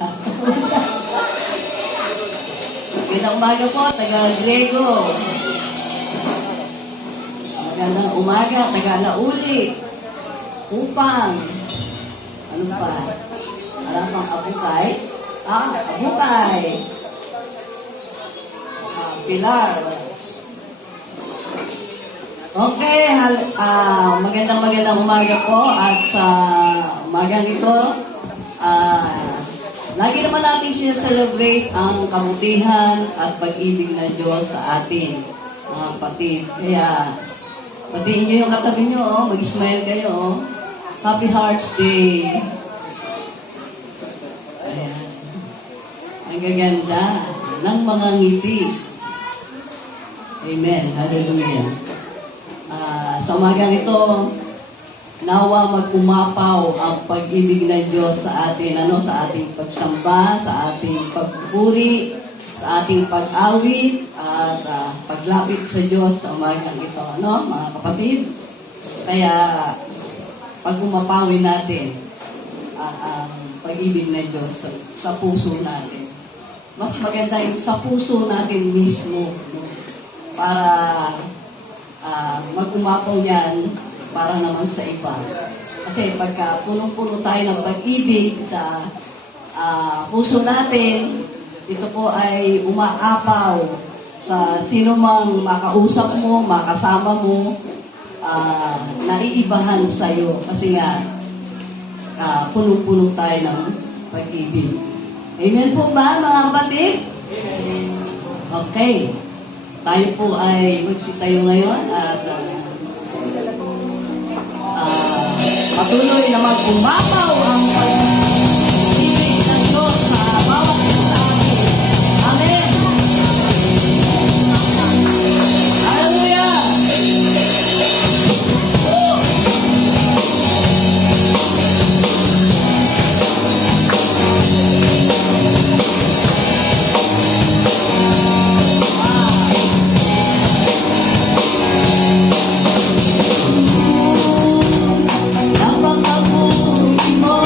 Magandang umaga po, taga Grego. Magandang umaga, taga Lauli. Upang. Ano pa? Alam pang Abukay? Abukay. Pilar. Okay, magandang umaga po at sa umagang ito, lagi naman natin siya-celebrate ang kabutihan at pag-ibig ng Diyos sa atin, mga kapatid. Kaya, batiin niyo yung katabi niyo, mag-smile kayo. Happy Hearts Day! Ayan. Ang gaganda ng mga ngiti. Amen. Hallelujah. Sa umagang ito, nawa mag-umapaw ang pag-ibig ng Diyos sa atin, sa ating pagsamba, sa ating pagpupuri, sa ating pag-awit, at paglapit sa Diyos sa umagang ito, mga kapatid. Kaya, pag-umapawin natin ang pag-ibig ng Diyos sa puso natin. Mas maganda yung sa puso natin mismo, para mag-umapaw yan para naman sa iba. Kasi pagka punong-puno tayo ng pag-ibig sa puso natin, ito po ay umaapaw sa sino mang makausap mo, makasama mo, naiibahan sa'yo. Kasi nga, punong-puno tayo ng pag-ibig. Amen po ba, mga kapatid? Amen. Okay. Tayo po ay magsitayo ngayon at patuloy na mag-umapaw ang pag-ibig ng Diyos sa bawat isa sa atin. Amen! Hallelujah! Napakabuti mo.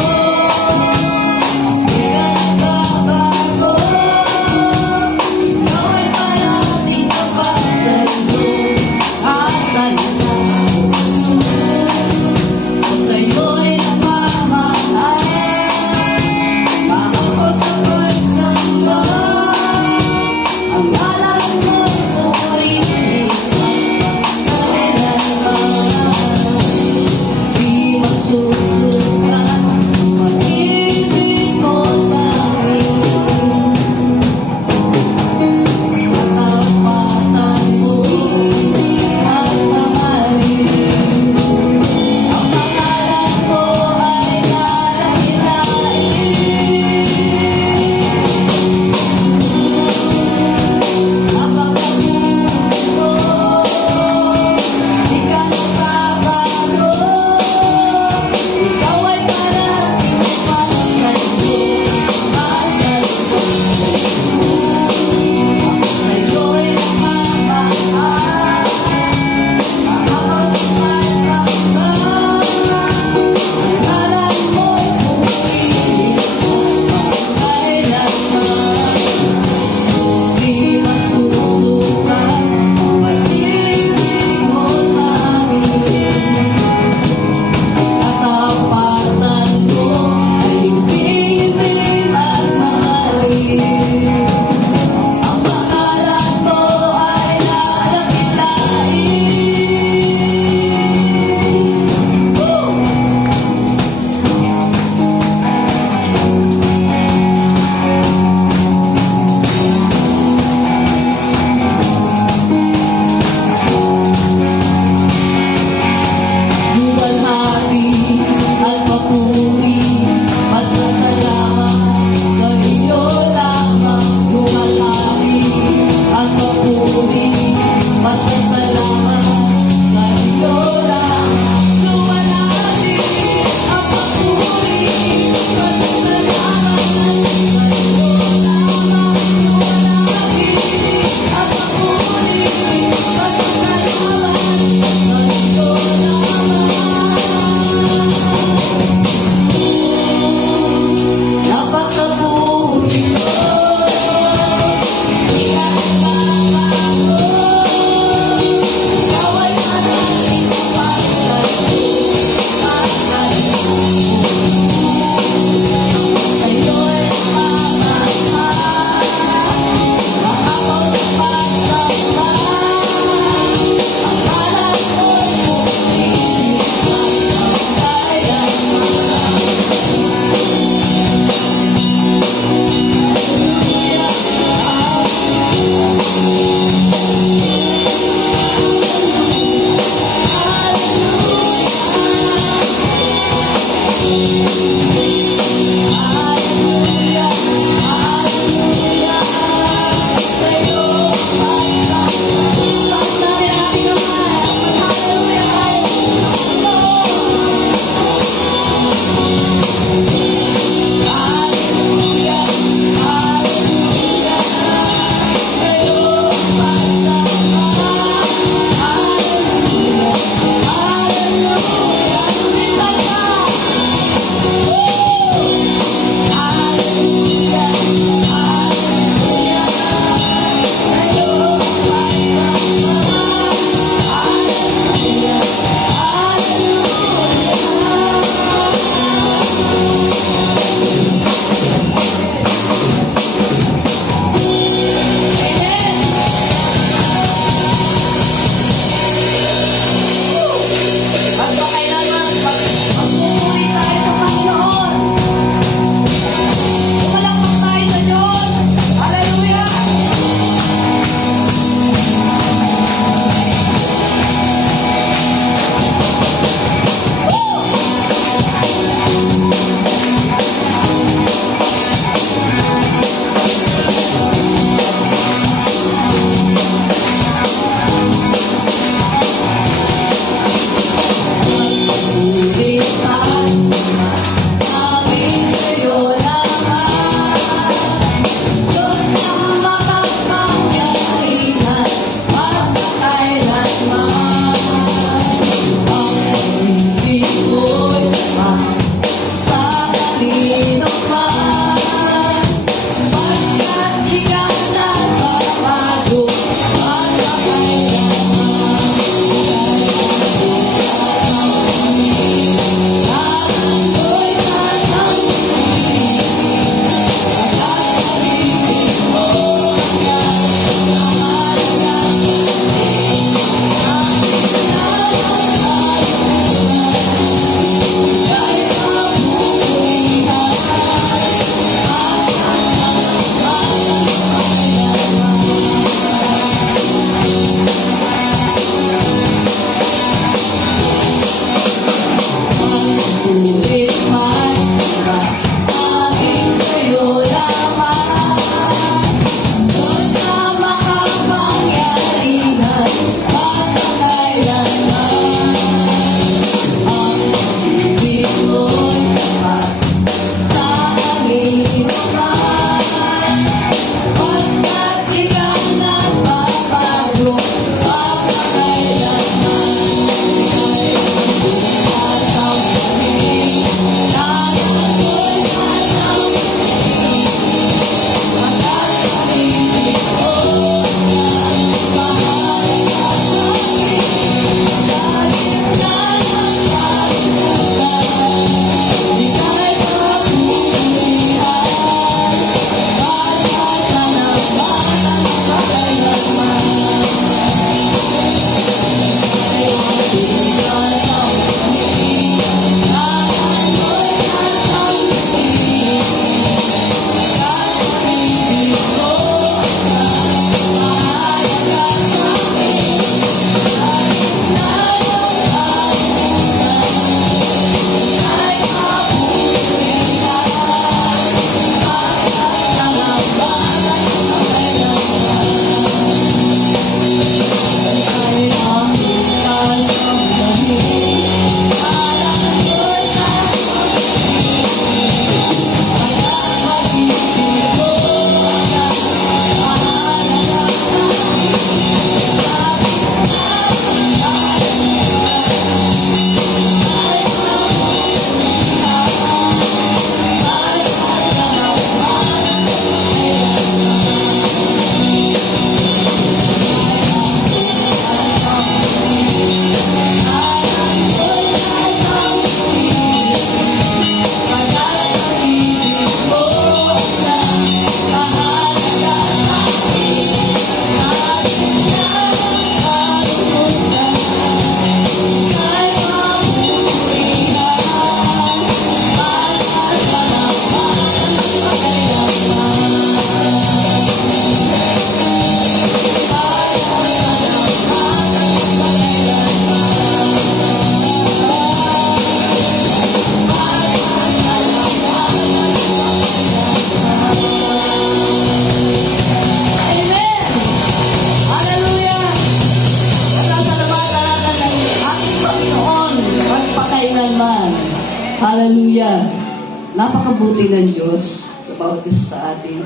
napakabuti ng Diyos sa bawat isa sa atin.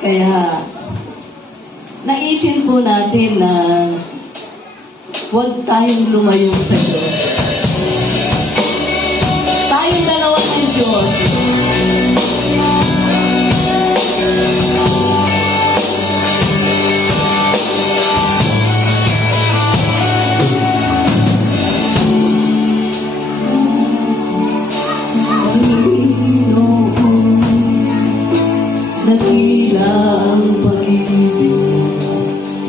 Kaya, naisin po natin na huwag tayong lumayo sa Diyos. Tayong dalawa ng Diyos. Nakila ang pag-ibig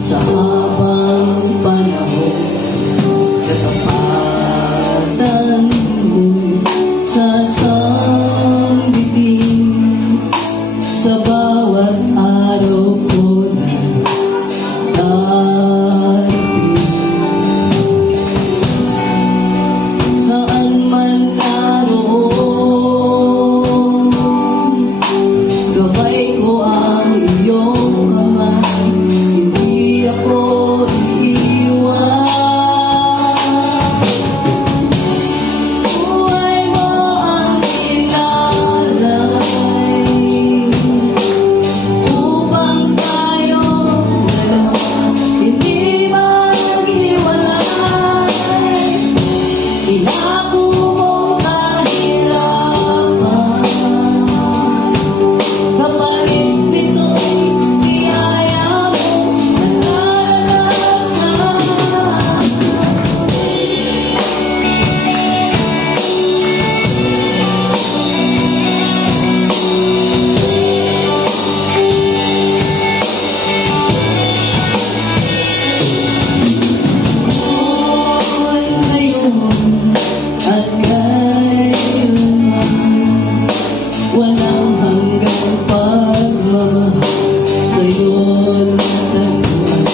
sa habang panahon. Katapatan mo sa sambitin, sa bawat araw ko na darating. Saan man naroon, gabay ko ang iyong kamay, hindi ako iiwan. Buhay mo ang inalay, upang tayong dalawa hindi maghiwalay. Inako mong kahirapan, kapalit nito'y biyaya mo na naranasan. Hoy, ngayon at kailanman, walang hanggang pagmamahal sa'yo natagpuan.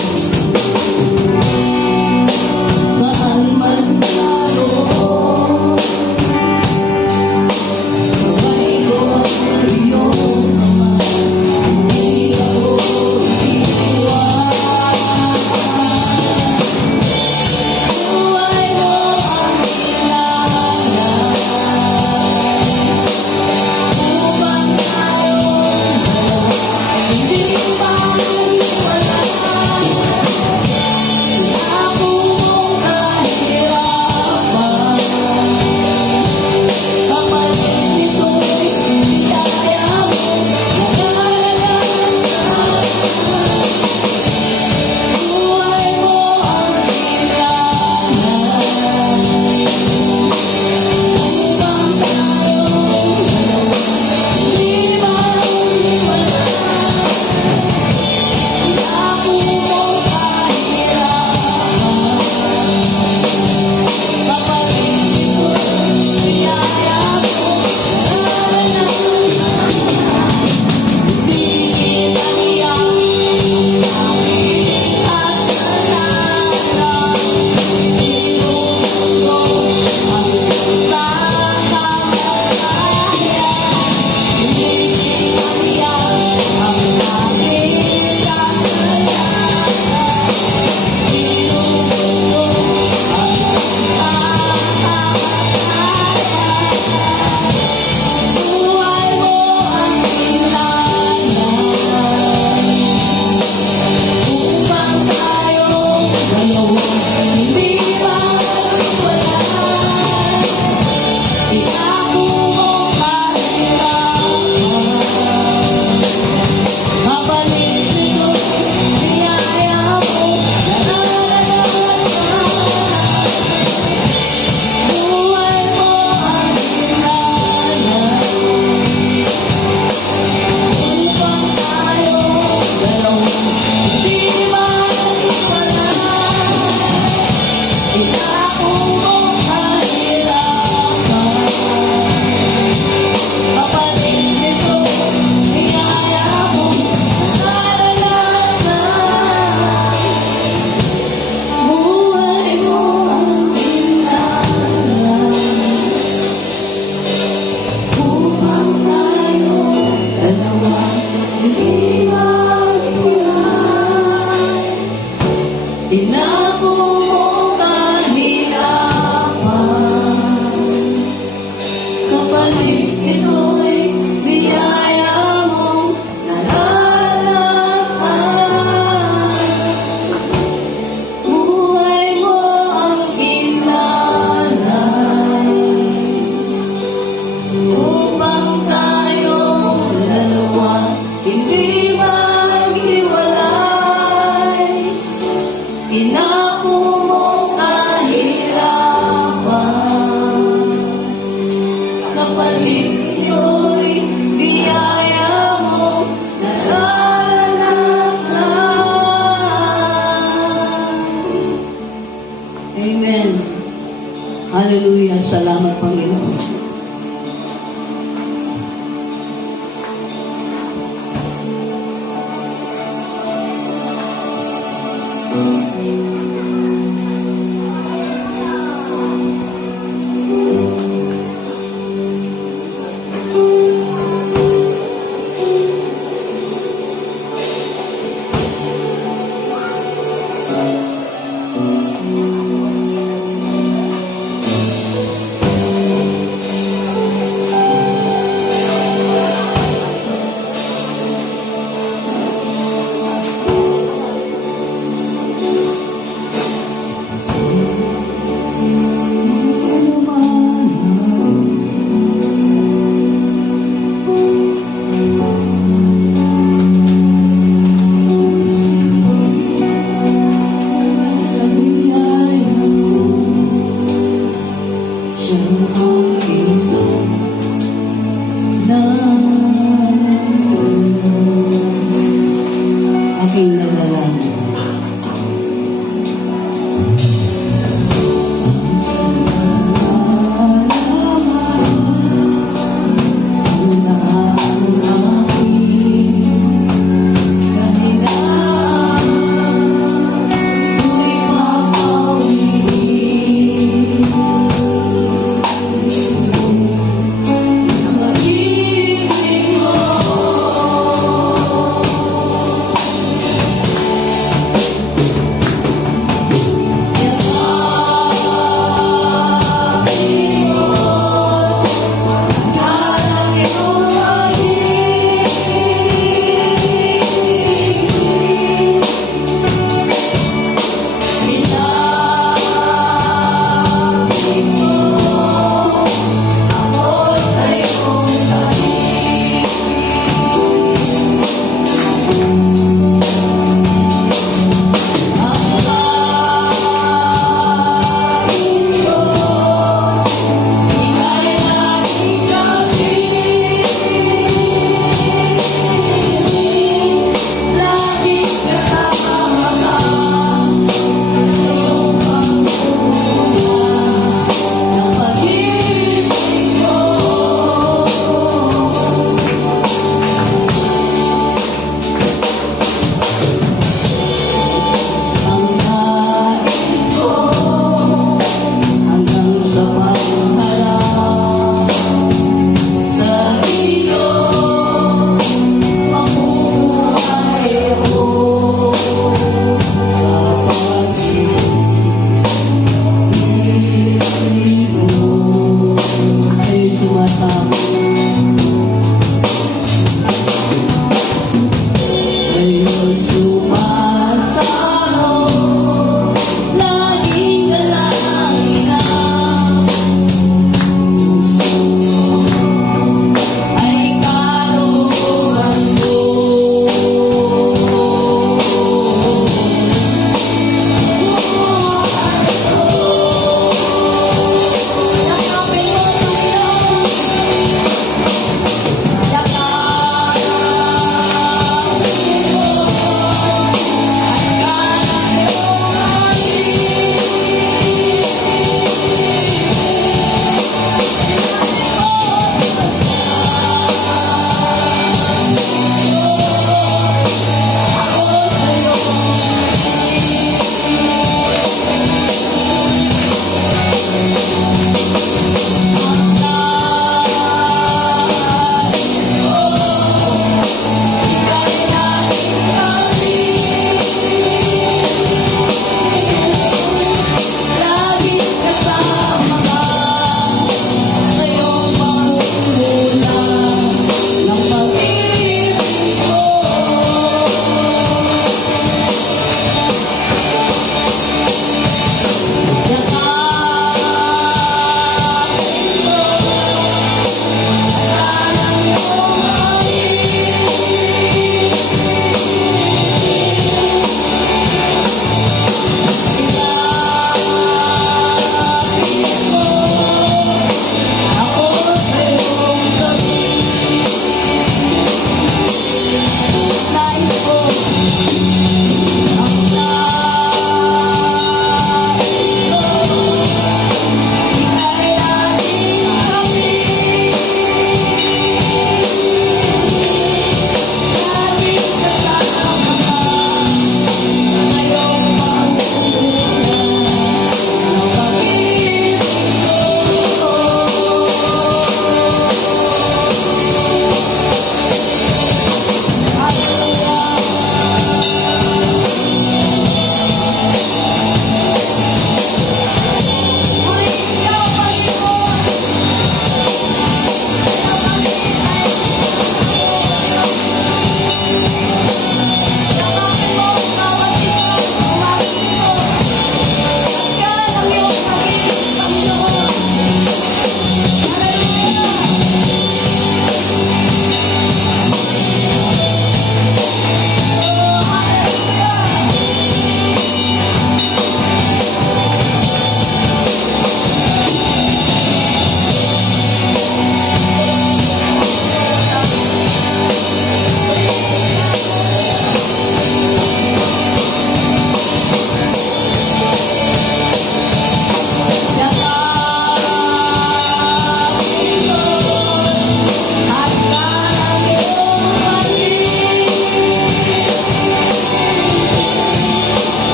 Saan man naroon, gabay ko ang iyong kamay, hindi ako iiwan. Buhay mo ang inalay, upang tayong dalawa hindi maghiwalay. Inako mong kahirapan, kapalit nito'y biyaya mo na naranasan. Buhay mo ang inalay, upang tayong dalawa hindi maghiwalay. Inako mong kahirapan, kapalit nito'y biyaya mo na naranasan. Hindi kita iyak ang aking kasalanan, inuuso ang isang kamatayan. Hindi kita iyak ang aking kasalanan, inuuso ang isang kamatayan. Buhay mo ang inalay, upang tayong dalawa hindi maghiwalay. Inako mong kahirapan, kapalit nito'y biyaya mo na naranasan. Buhay mo ang inalay, upang tayong dalawa hindi maghiwalay. Inako mong kahirapan, kapalit nito'y biyaya mo na naranasan. Buhay mo ang inalay, upang tayong dalawa hindi maghiwalay. Inako mong kahirapan, kapalit nito'y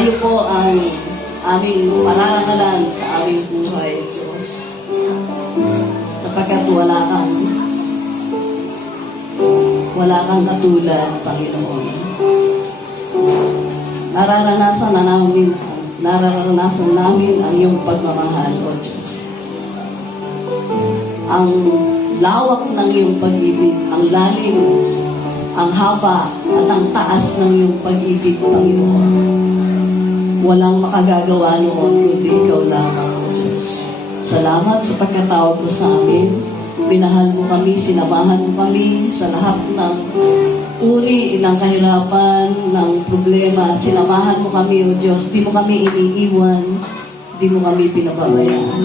Kayo po ang aming pararangalan sa aming buhay, Diyos. Sapagkat wala kang katulad, Panginoon. Nararanasan namin ang iyong pagmamahal, O Diyos. Ang lawak ng iyong pag-ibig, ang lalim, ang haba at ang taas ng iyong pag-ibig, Panginoon. Walang makagagawa noon kundi ikaw lamang, O Diyos. Salamat sa pagkatawag mo sa amin. Minahal mo kami, sinamahan mo kami sa lahat ng uri ng kahirapan, ng problema. Sinamahan mo kami, O Diyos. Di mo kami iniiwan, di mo kami pinababayaan.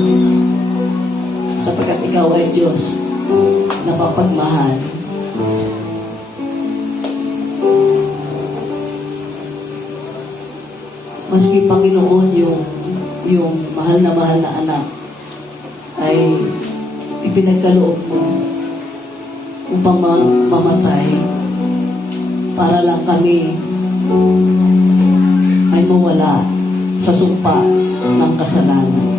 Sapagkat ikaw ay Diyos na mapagmahal. Maski Panginoon yung mahal na anak ay ipinagkaloob mo upang mamatay para lang kami ay mawala sa sumpa ng kasalanan.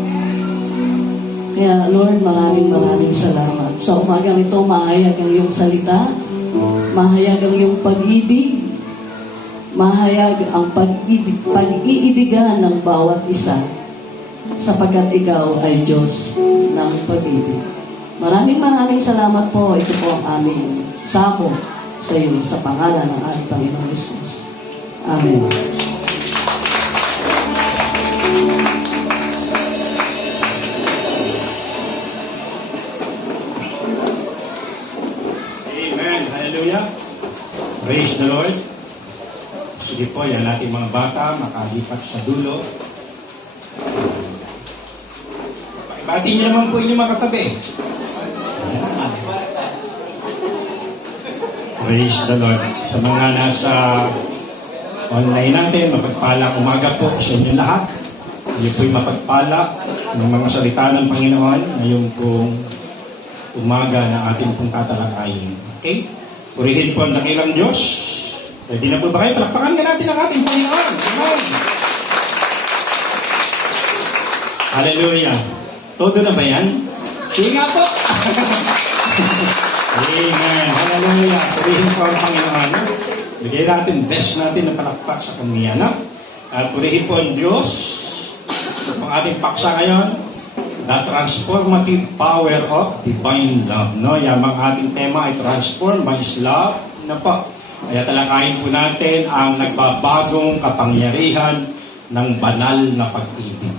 Kaya Lord, maraming salamat. Sa umagang ito, mahayag ang iyong salita, mahayag ang iyong pag-ibig, mahayag ang pag-iibigan ng bawat isa sapagkat ikaw ay Diyos ng pag-ibig. Maraming salamat po. Ito po ang aming sako sa iyo sa pangalan ng ating Panginoong Jesus. Amen. Amen. Hallelujah. Praise the Lord. Sige po, yan natin mga bata, makalipat sa dulo. Bati niyo naman po inyong mga katabi. Praise the Lord. Sa mga nasa online natin, mapagpalang umaga po sa inyo lahat. Iyo po'y mapagpala ng mga salita ng Panginoon ngayong pong umaga na ating pong tatalakayin. Okay? Purihin po ang dakilang Diyos. Pwede na po ba kayo? Palakpakan nga natin ang ating Panginoon. Amen. Hallelujah. Todo na ba yan? Sige nga po. Amen. Hallelujah. Purihin po ang Panginoon. Bigay natin, best natin na palakpak sa kanya. No? At purihin po ang Diyos. Ang ating paksa ngayon, the transformative power of divine love. No? Yung ating tema ay transform by His love. Na po. Kaya talakayin po natin ang nagbabagong kapangyarihan ng banal na pag-ibig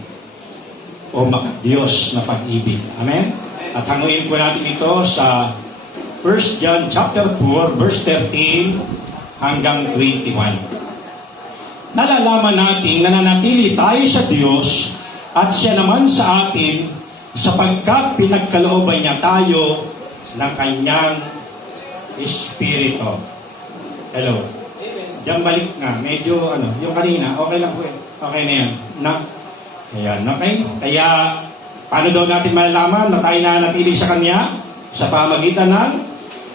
o makadiyos na pag-ibig. Amen? At hanguin po natin ito sa 1 John chapter 4, verse 13 hanggang 21. Nalalaman natin na nanatili tayo sa Diyos at siya naman sa atin sapagkat pinagkalooban niya tayo ng kanyang Espiritu. Hello. Diyan balik nga. Medyo, yung kanina, okay lang po eh. Okay na yan. Ayan, okay? Kaya, paano daw natin malalaman na tayo nanatili sa Kanya? Sa pamagitan ng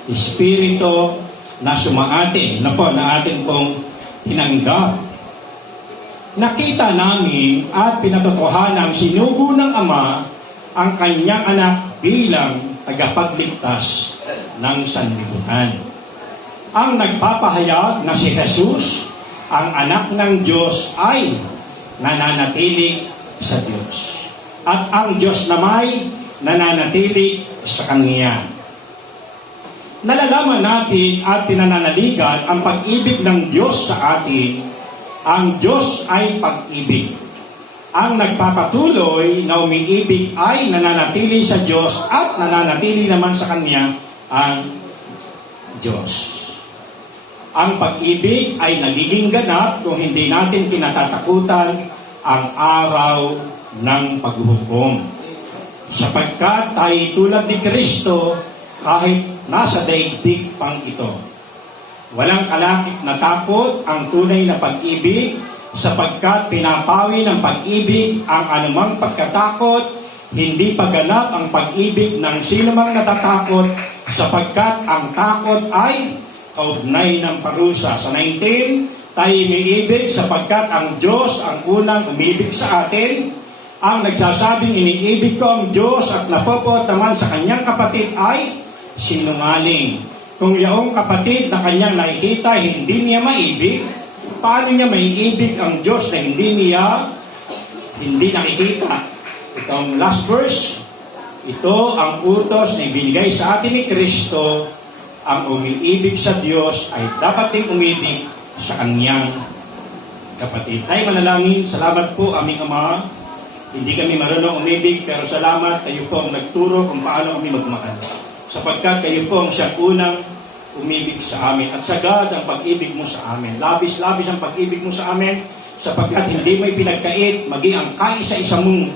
Espiritu na sumaatin. Na atin pong tinanggap. Nakita namin at pinatotohanang sinugo ng Ama ang Kanyang anak bilang tagapagligtas ng sanlibutan. Ang nagpapahayag na si Jesus, ang anak ng Diyos, ay nananatili sa Diyos. At ang Diyos namay nananatili sa Kanya. Nalalaman natin at pinananaligan ang pag-ibig ng Diyos sa atin. Ang Diyos ay pag-ibig. Ang nagpapatuloy na umiibig ay nananatili sa Diyos at nananatili naman sa Kanya ang Diyos. Ang pag-ibig ay nagiging ganap kung hindi natin kinatatakutan ang araw ng paghuhukom. Sapagkat tayo tulad ni Kristo kahit nasa daigdig pang ito. Walang kalakip na takot ang tunay na pag-ibig sapagkat pinapawi ng pag-ibig ang anumang pagkatakot, hindi paganap ang pag-ibig ng sinumang natatakot sapagkat ang takot ay kaugnay ng parusa. Sa 19, Tayo iniibig sapagkat ang Diyos ang unang umibig sa atin. Ang nagsasabing iniibig ko ang Diyos at napopot naman sa kanyang kapatid ay sinungaling. Kung yaong kapatid na kanyang nakikita hindi niya maibig, paano niya maiibig ang Diyos na hindi nakikita? Itong last verse, ito ang utos na ibinigay sa atin ni Kristo. Ang umiibig sa Diyos ay dapat ding umibig sa kanyang kapatid. Tayo manalangin. Salamat po aming Ama. Hindi kami marunong umibig, pero salamat kayo po ang nagturo kung paano kami magmahal. Sapagkat kayo po ang siyang unang umibig sa amin. At sagad ang pag-ibig mo sa amin. Labis-labis ang pag-ibig mo sa amin, sapagkat hindi mo ipinagkait, maging ang kaisa-isa mong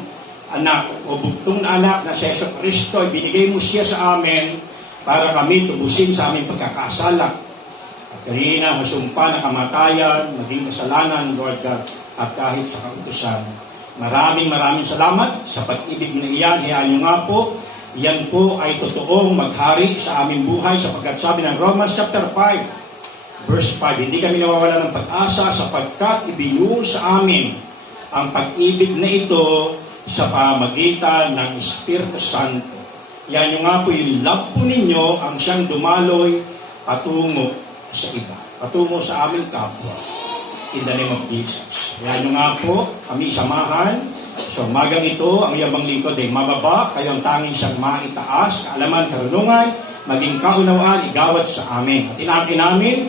anak o bugtong na anak na si Yesu Kristo, ibinigay mo siya sa amin para kami tubusin sa aming pagkakasala. At kanina, masumpa na kamatayan, maging kasalanan, Lord God, at kahit sa kautusan. Maraming salamat sa pag-ibig na iyan. Hayaan nyo nga po, yan po ay totoong maghari sa aming buhay sapagkat sabi ng Romans chapter 5, verse 5, hindi kami nawawala ng pag-asa sapagkat ibinuo sa amin ang pag-ibig na ito sa pamagitan ng Espiritu Santo. Yan yung nga po yung love po ninyo ang siyang dumaloy patungo sa iba, patungo sa aming kapwa. In the name of Jesus. Yan yung nga po, kami samahan. So, umagang ito, ang iyabang lingkod ay mababa, kayong tanging siyang maitaas, kaalaman, karunungan, maging kaunawaan, igawad sa amin. At inakin namin,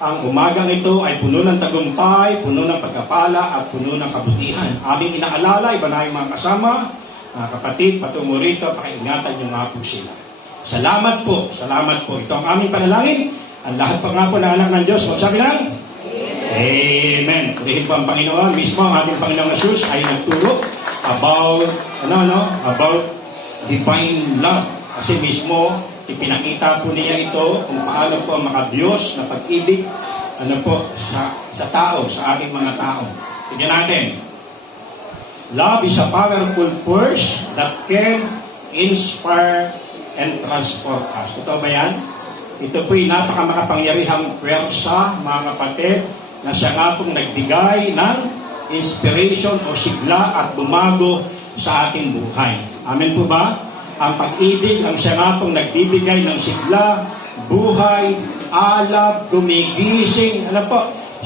ang umagang ito ay puno ng tagumpay, puno ng pagkapala, at puno ng kabutihan. Aming inaalala, iba na yung mga kasama, mga kapatid, patungo rito, pakiingatan yung nga po sila. Salamat po. Ito ang aming panalangin. Ang lahat pa nga po ng anak ng Diyos, magsabi lang, Amen. Purihin po ang Panginoon. Mismo ang ating Panginoong Jesus ay nagturo about divine love. Kasi mismo, ipinakita po niya ito kung paano po ang makabiyos na pag-ibig sa tao, sa ating mga tao. Tignan natin. Love is a powerful force that can inspire and transform us. Ito ba yan? Ito po'y napakamakapangyarihang pwersa, mga kapatid, na siya nga pong nagbigay ng inspiration o sigla at bumago sa ating buhay. Amen po ba? Ang pag-ibig ang siya nga pong nagbibigay ng sigla, buhay, alab, gumigising,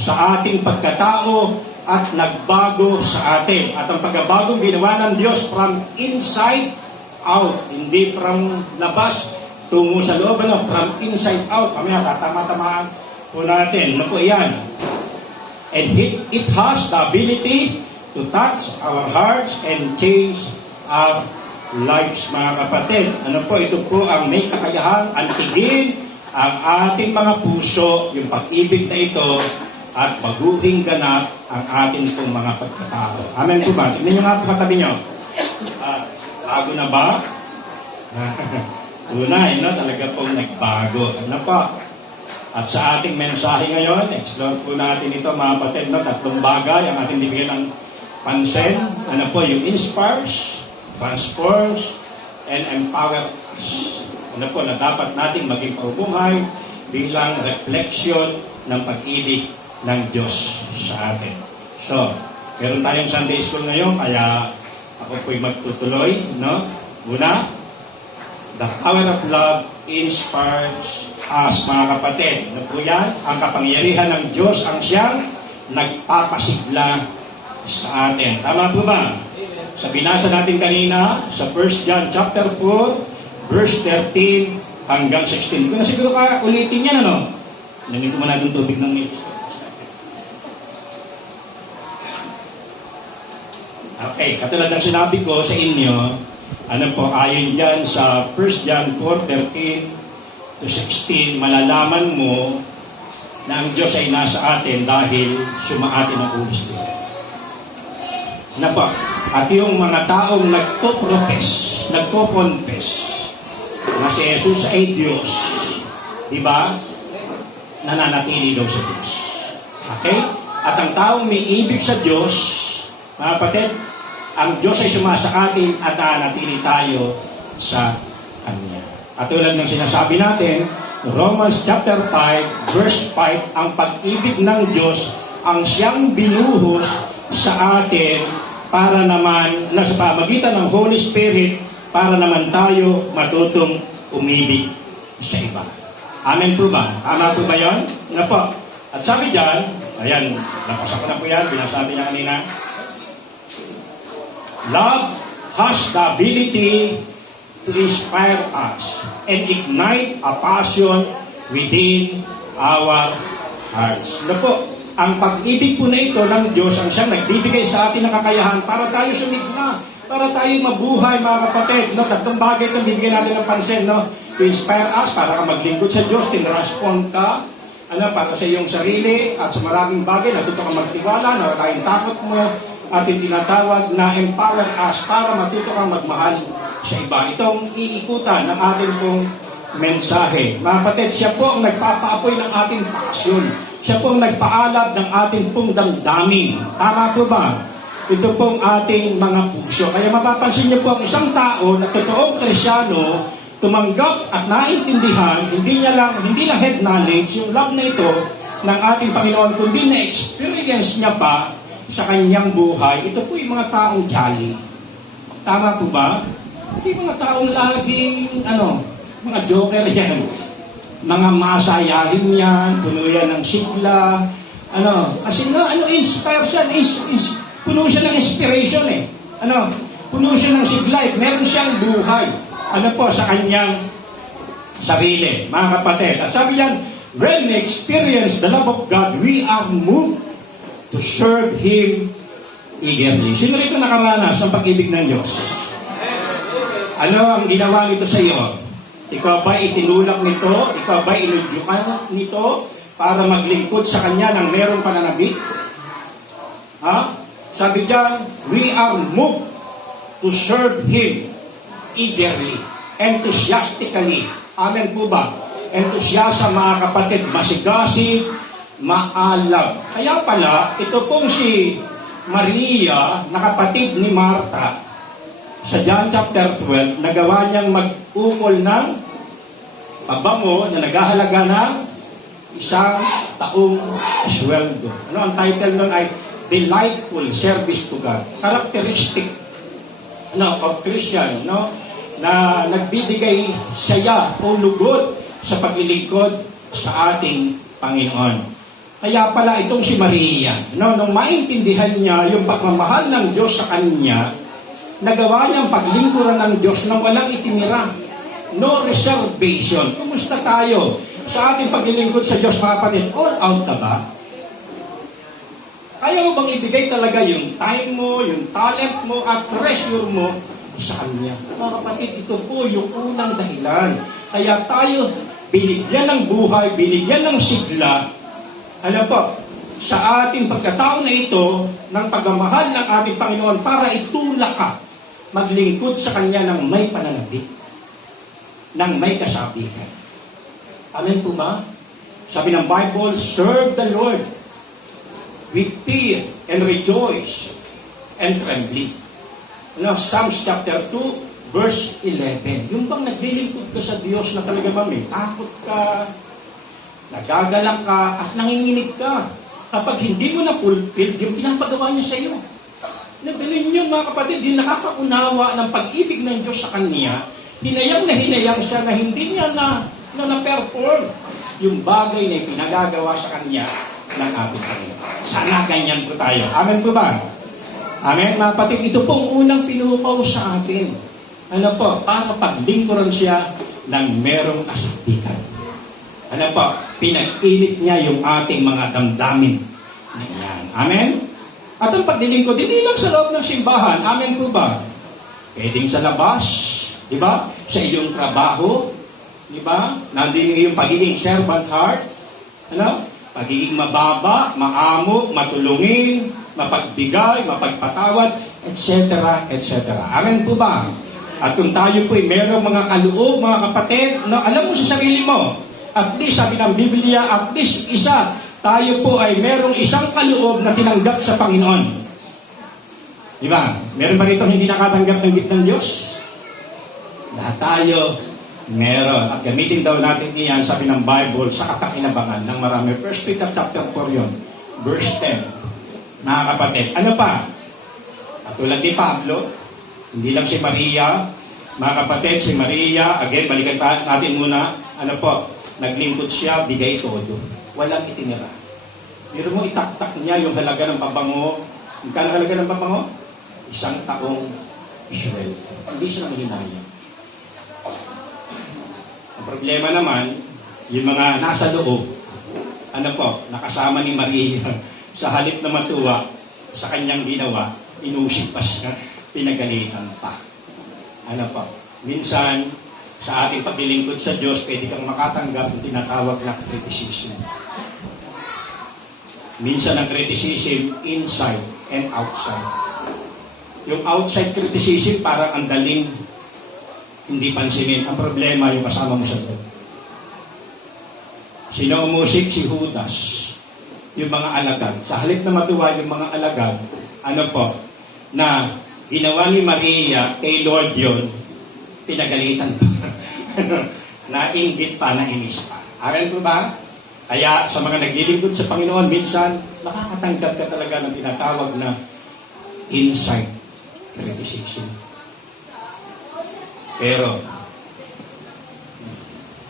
sa ating pagkatao at nagbago sa atin. At ang pagbabagong ginawa ng Diyos from inside out, hindi from labas tungo sa loob, from inside out. Mamaya, tatama-tamaan po natin. Yan. And it has the ability to touch our hearts and change our lives, mga kapatid. Ito po ang may kakayahang antigin ang ating mga puso, yung pag-ibig na ito, at baguhin ganap ang ating pong mga pagkatao. Amen po ba? Tignan nyo nga po katabi nyo. Bago na ba? Tunay, talaga pong nagbago. At sa ating mensahe ngayon, explore po natin ito, mga kapatid, tatlong bagay ang ating bibigyan ng pansin. Yung inspires, transforms, and empower us. Na dapat natin maging paubuhay bilang refleksyon ng pag-ibig ng Diyos sa atin. So, meron tayong Sunday School ngayon, kaya ako po'y magtutuloy, Una, the power of love inspires us, mga kapatid. Yan? Ang kapangyarihan ng Diyos ang siyang nagpapasigla sa atin. Tama po ba? Sa binasa natin kanina, sa 1 John chapter 4, verse 13 hanggang 16. Kung na siguro ka ulitin yan, Nangin ko muna ng tubig ng milk. Okay, katulad ng sinabi ko sa inyo, ayon dyan sa 1 John 4:13 to 16, malalaman mo na ang Diyos ay nasa atin dahil sumaatin ang Holy Spirit. At yung mga taong nagko-confess na si Jesus ay Diyos, di ba? Nananatili daw sa Diyos. Okay? At ang taong may ibig sa Diyos, mga kapatid, ang Diyos ay sumasa atin at nananatili tayo sa Kanya. At tulad ng sinasabi natin, Romans chapter 5, verse 5, ang pag-ibig ng Diyos ang siyang binuhos sa atin para naman, nasa pamagitan ng Holy Spirit, para naman tayo matutong umibig sa iba. Amen po ba? Tama po ba yun? Ano po? At sabi dyan, ayan, napasa ko na po yan, binasabi niya kanina, love has the ability to inspire us and ignite a passion within our hearts. Ano po? Ang pag-ibig po na ito ng Diyos ang siyang nagbibigay sa atin ng kakayahan para tayo sumigla, para tayo mabuhay, mga kapatid. No? Tatlong bagay itong bibigyan natin ng pansin. No? To inspire us, para ka maglingkod sa Diyos, tinrespond ka, para sa iyong sarili, at sa maraming bagay, natuto ka magtiwala, nawala yung takot mo, at yung tinatawag na empower us para matuto kang magmahal sa iba. Itong iikutan ng ating pong mensahe. Mga kapatid, siya po ang nagpapaapoy ng ating pasyon. Siya po ang nagpaalab ng ating pong damdamin. Tama po ba? Ito pong ating mga puso. Kaya mapapansin niyo po ang isang tao na totoong Krisyano, tumanggap at naintindihan, hindi lang head knowledge, yung love na ito ng ating Panginoon, kundi na-experience niya pa sa kanyang buhay. Ito po yung mga taong jolly. Tama po ba? Hindi mga taong laging, mga joker yan. Mga masayahin yan, puno yan ng sigla. Kasi inspire siya, puno siya ng inspiration eh. Puno siya ng sigla, meron siyang buhay. Sa kanyang sarili, mga kapatid. At sabi yan, when we experience the love of God, we are moved to serve Him eagerly. Sino rito nakaranas ng pag-ibig ng Diyos? Ano ang ginawa nito sa iyo? Ikaw ba itinulak nito? Ikaw ba inudyukan nito para maglingkod sa Kanya ng merong pananabik? Sabi diyan, we are moved to serve Him eagerly, enthusiastically. Amen po ba? Enthusiasm, mga kapatid, masigasig, maalab. Kaya pala, ito pong si Maria, na kapatid ni Marta, sa John chapter 12, nagawa niyang mag-ukol ng pabango na naghahalaga ng 1 taong sweldo. Ang title nun ay Delightful Service to God. Characteristic of Christian, na nagbibigay saya o lugod sa paglilingkod sa ating Panginoon. Kaya pala itong si Maria, nung maintindihan niya yung pagmamahal ng Diyos sa kanya, nagawa niyang paglingkuran ng Diyos nang walang itinira. No reservation. Kumusta tayo sa ating paglilingkod sa Diyos, mga kapatid? All out ka ba? Kaya mo bang ibigay talaga yung time mo, yung talent mo, at treasure mo sa Kanya? Mga kapatid, ito po yung unang dahilan. Kaya tayo binigyan ng buhay, binigyan ng sigla, sa ating pagkatao na ito, ng pagmamahal ng ating Panginoon para itulak ka, maglingkod sa Kanya ng may pananabik, ng may kasabihan. Amen po ba? Sabi ng Bible, serve the Lord with fear and rejoice and trembling. Psalms chapter 2, verse 11. Yung bang naglilingkod ka sa Diyos na talaga ba may takot ka, nagagalak ka, at nanginginig ka kapag hindi mo na-fulfilled yung pinapagawa niya sa iyo. Ganun yun, mga kapatid, yung nakakaunawa ng pag-ibig ng Diyos sa Kanya, hinayang siya na hindi niya na-perform yung bagay na pinagagawa sa Kanya ng ating Panginoon. Sana ganyan po tayo. Amen po ba? Amen, mga kapatid. Ito pong unang pinukaw sa atin. Para paglingkuran siya ng merong kasabihan. Pinag-init niya yung ating mga damdamin. Ayan. Amen? At ang paglilingkod, hindi lang sa loob ng simbahan. Amen po ba? Pwedeng sa labas, di ba? Sa iyong trabaho, di ba? Nandun yung pagiging servant heart. Pagiging mababa, maamo, matulungin, mapagbigay, mapagpatawad, etc., etc. Amen po ba? At kung tayo po'y mayroong mga kaloob, mga kapatid, alam mo sa sarili mo, at least, sabi ng Biblia, at least isa, tayo po ay merong isang kaloob na tinanggap sa Panginoon. Di ba? Meron ba rito hindi nakatanggap ng gift ng Diyos? Lahat tayo Meron. At gamitin daw natin iyan, sabi ng Bible, sa kakinabangan ng marami. 1 Peter chapter 4 yun, verse 10. Mga kapatid, ano pa? Katulad ni Pablo, hindi lang si Maria, mga kapatid, si Maria, again, balikan natin muna, ano po, naglingkod siya, bigay todo. Walang itinira. Pero mo itaktak niya yung halaga ng pabango. Magkano halaga ng pabango? 1 taong Israel. Hindi siya mahinaya. Ang problema naman, yung mga nasa loob, ano po, nakasama ni Maria, sa halip na matuwa, sa kanyang ginawa, inusip pa siya, pinagalitan pa. Ano po, minsan, sa ating paglilingkod sa Diyos, pwede kang makatanggap ng tinatawag na criticism. Minsan ang criticism, inside and outside. Yung outside criticism, parang ang daling hindi pansinin. Ang problema, yung kasama mo sa loob. Sino umusik? Si Judas. Yung mga alagad. Sa halip na matuwa yung mga alagad, ano po, na ginawa ni Maria kay Lord yun, pinagalitan pa. Nainggit pa, nainis pa. Aral po ba? Kaya sa mga naglilingkod sa Panginoon, minsan, nakakatanggap ka talaga ng tinatawag na insight criticism. Pero,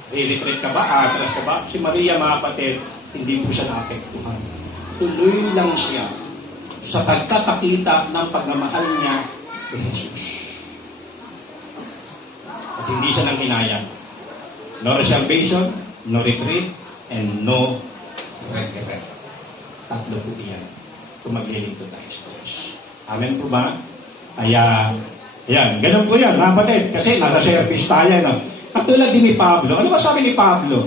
retreat ka ba? Atras ka ba? Si Maria, mga kapatid, hindi po siya naapektuhan. Tuloy lang siya sa pagkapakita ng pagmamahal niya kay Jesus. At hindi siya nang hinayang. No reservation, no retreat, and no regret. Tatlo po iyan kung maglilingkod tayo sa Diyos. Amen po ba? Kaya, yan, ganun po yan, mga kapatid. Kasi nasa service tayo, no? Katulad din ni Pablo. Ano ba sabi ni Pablo?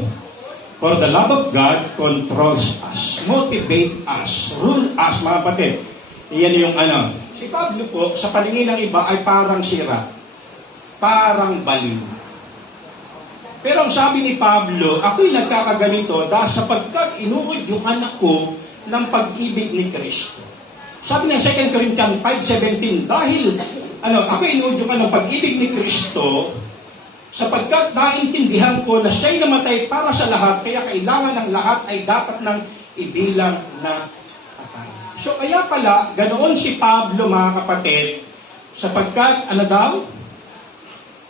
For the love of God controls us, motivate us, rule us, mga kapatid. Iyan yung ano. Si Pablo po, sa paningin ng iba, ay parang sira. Parang baliw. Pero ang sabi ni Pablo, ako'y nagkakaganito dahil sapagkat inuudyukan ako ng pag-ibig ni Kristo. Sabi ng 2 Corinthians 5:17, dahil ako inuudyukan ng pag-ibig ni Kristo sapagkat naintindihan ko na siya'y namatay para sa lahat, kaya kailangan ng lahat ay dapat nang ibilang na patay. So kaya pala, ganoon si Pablo, mga kapatid, sapagkat,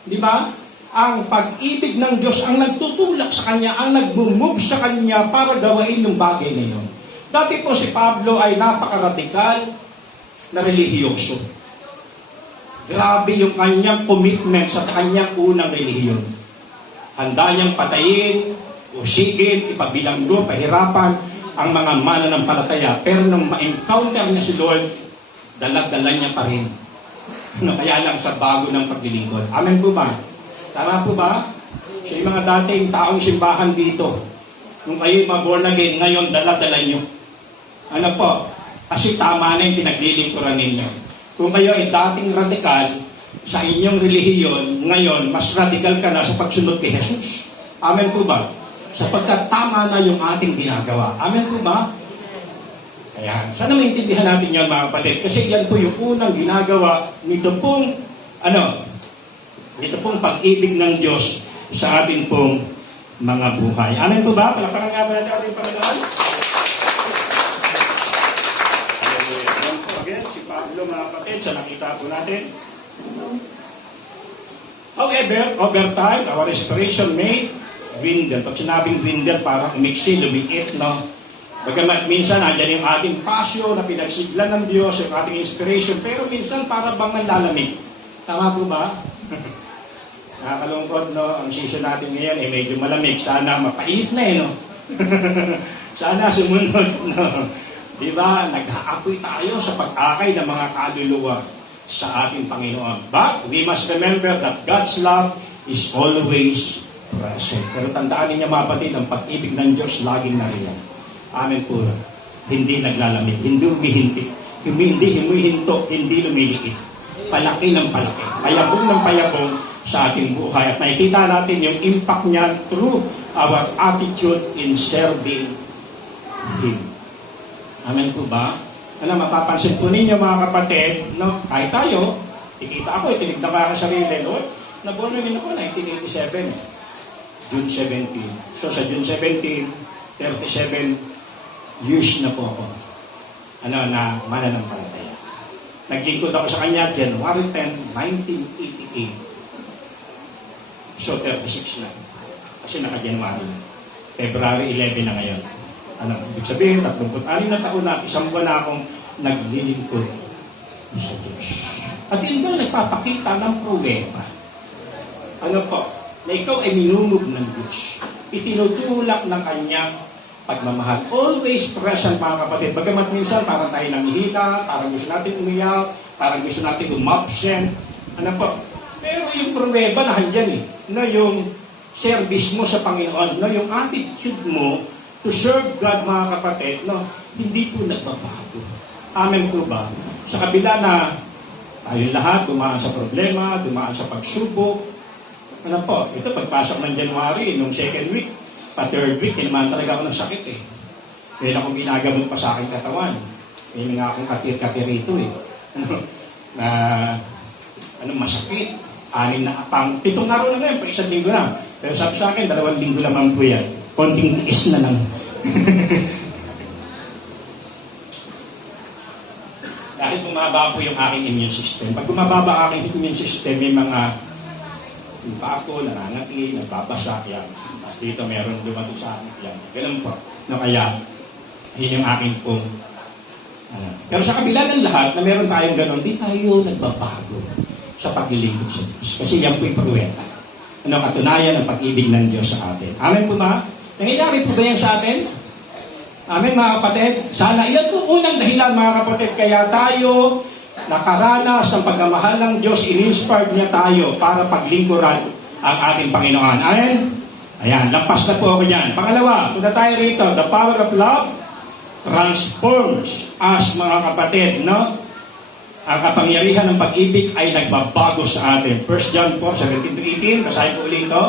di ba? Ang pag-ibig ng Diyos ang nagtutulak sa kanya, ang nag-move sa kanya para gawain yung bagay na yun. Dati po si Pablo ay napaka-radikal na relihiyoso. Grabe yung kanyang commitment sa kanyang unang relihiyon. Handa niyang patayin, usigin, ipabilanggo, pahirapan ang mga mananampalataya. Pero nung ma-encounter niya si Lord, dalag-dala niya pa rin. Kaya lang sa bago ng paglilingkod. Amen po ba? Tama po ba? Sa mga dating taong simbahan dito, nung kayo'y born again, ngayon dala-dala nyo. Ano po? Kasi tama na yung pinaglilingkuran ninyo. Kung kayo ay dating radikal sa inyong relihiyon, ngayon, mas radikal ka na sa pagsunod kay Jesus. Amen po ba? Sapagkat tama na yung ating ginagawa. Amen po ba? Kaya, sana maintindihan natin yan, mga kapatid. Kasi yan po yung unang ginagawa nito pong pag-ibig ng Diyos sa ating pong mga buhay. Amen po ba? Palakpakan nga ba natin ating Panginoon? Again, si Pablo, mga kapatid, sa nakita po natin. However, over time, our respiration may dwindle. Pag sinabing dwindle, parang umiksi, lumiit, no? Bagamat minsan, nandiyan yung ating passion na pinagsiglan ng Diyos, yung ating inspiration, pero minsan para bang nanlalamig. Tama po ba? Nakakalungkot, no? Ang season natin ngayon ay medyo malamig. Sana mapainit na, no? Sana sumunod, no? Diba? Nag-aapoy tayo sa pag-akay ng mga kaluluwa sa ating Panginoon. But we must remember that God's love is always present. Pero tandaan ninyo, mga kapatid, ang pag-ibig ng Diyos laging nariyan. Amen po. Hindi naglalamig, hindi humihinti, hindi humihinto, hindi lumiliit. Palaki ng palaki. Payabong ng payabong sa ating buhay. At nakikita natin yung impact niya through our attitude in serving Him. Amen po ba? Mapapansin po ninyo, mga kapatid, no? Kahit tayo, ikita ako, tinignan ko ang sarili, Lord, naborn again ako, 1987. June 17. So sa June 17, 37 years na po ako na mananampalataya. Naglingkod ako sa kanya January 10, 1988. So 36 na. Kasi naka-January. February 11 na ngayon. Ano, ibig sabihin, 36 na taon na, isang buwan na akong naglilingkod sa Diyos. At yun ba nagpapakita ng pruweba? Ano po? Na ikaw ay minumog ng Diyos. Itinutulak ng kanyang pagmamahal. Always present, mga kapatid. Bagamat minsan, parang tayo nanghihina, parang gusto natin umiyak, parang gusto natin umabsent. Ano po? Pero yung pruweba na handyan eh. Na yung service mo sa Panginoon, no, yung attitude mo to serve God, mga kapatid, no, hindi po nagbabago. Amen po ba? Sa kabila na tayong lahat dumaan sa problema, dumaan sa pagsubok, ano po, ito pagpasok ng January, nung second week, third week, naman talaga ako ng sakit eh. Kaya akong ginagamot pa sa aking katawan. Kaya nga akong katir-katir ito eh. Masakit. 7 araw na ngayon, isang linggo na. Pero sabi sa akin, 2 linggo naman po yan. Konting tiis na lang. Dahil bumaba po yung aking immune system. Pag bumaba ang aking immune system, may mga yung pa ako, nanangati, nagbabasa, yan. Tapos dito meron dumating sa akin, yan. Ganun po. No, kaya, yun yung aking pong pero sa kabila ng lahat, na meron tayong ganun, di tayo nagbabago sa paglilingkod sa Diyos. Kasi yan po yung pruweta. Ano, katunayan ng pag-ibig ng Diyos sa atin. Amen po ba? Nangyayari po ba yan sa atin? Amen, mga kapatid? Sana, yan po unang dahilan, mga kapatid. Kaya tayo nakaranas ng pagmamahal ng Diyos, in-inspired niya tayo para paglingkuran ang ating Panginoon. Amen? Ayan, lampas na po ako dyan. Pangalawa, punta tayo rito, the power of love transforms us, mga kapatid, no? Ang kapangyarihan ng pag-ibig ay nagbabago sa atin. 1 John 4:17-18, basahin ko ulit ito.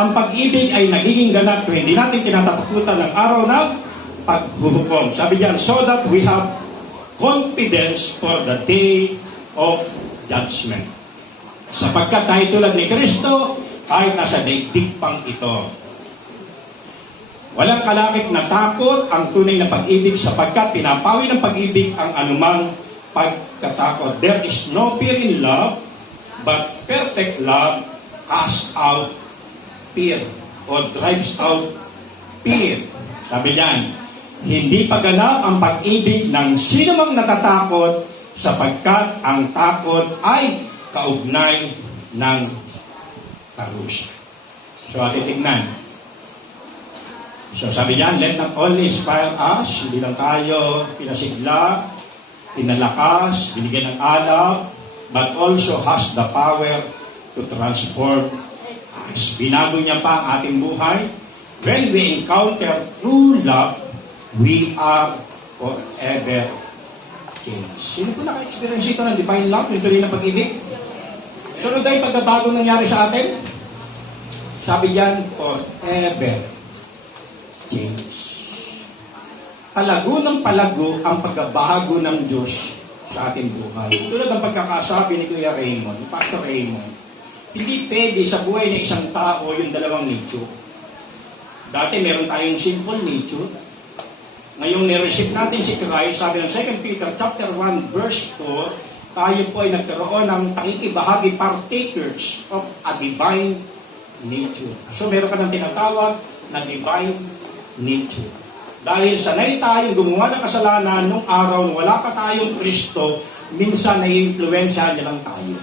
Ang pag-ibig ay nagiging ganap kung hindi natin kinatatakutan ng araw ng paghuhukom. Sabi diyan, so that we have confidence for the day of judgment. Sapagkat tayo tulad ni Kristo, kahit nasa daigdig pang ito. Walang kalakip na takot ang tunay na pag-ibig sapagkat pinapawi ng pag-ibig ang anumang pagkatakot. There is no fear in love, but perfect love casts out fear or drives out fear. Sabi niyan, hindi paganap ang pag-ibig ng sinumang natatakot sapagkat ang takot ay kaugnay ng parusa. So, titignan. So, sabi niyan, let not only inspire us, hindi lang tayo pinasigla, pinalakas, binigyan ng alab, but also has the power to transform us. Binago niya pa ang ating buhay. When we encounter true love, we are forever changed. Sino po naka-experience ito ng divine love, yung tuloy na pag-ibig? Sunod ay pagkabago nangyari sa atin? Sabi yan, forever changed. Palago ng palago ang pagbabago ng Diyos sa ating buhay. Tulad ng pagkakasabi ni Kuya Raymond, ni Pastor Raymond, hindi pwede sa buhay ng isang tao yung dalawang nature. Dati meron tayong simple nature. Ngayong nireceive natin si Christ, sabi ng 2 Peter chapter 1 verse 4, tayo po ay nagkaroon ng pakikibahagi partakers of a divine nature. So meron ka ng tinatawag na divine nature. Dahil sanay tayong gumawa ng kasalanan nung araw na wala pa tayong Kristo, minsan nai-influensya niya lang tayo.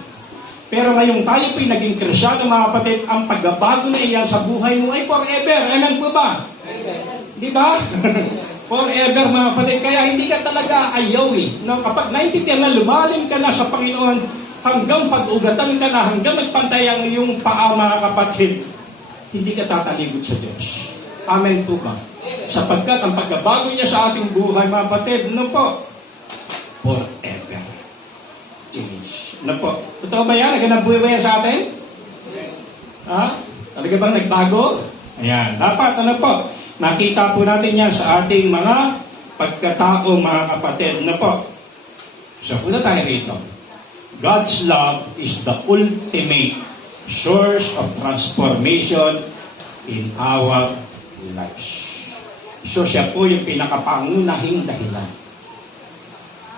Pero ngayong tayo po'y naging Kristyano, mga kapatid, ang pagbabago na iyan sa buhay mo ay forever. Amen po ba? Di ba? Forever, mga kapatid. Kaya hindi ka talaga ayaw eh. No, kapag naintindihan na lumalim ka na sa Panginoon, hanggang pag-ugatan ka na, hanggang magpantay ang iyong paa, mga kapatid, hindi ka tataligod sa Diyos. Amen po ba? Sapagkat ang pagbabago niya sa ating buhay, mga kapatid, ano po? Forever. Change. Ano po? Totoo ba yan? Naganap buhay ba yan sa atin? Ha? Talaga bang nagbago? Ayan. Dapat, ano po? Nakita po natin yan sa ating mga pagkatao, mga kapatid. Ano po? So, una tayo rito. God's love is the ultimate source of transformation in our lives. So siya po yung pinakapangunahing dahilan.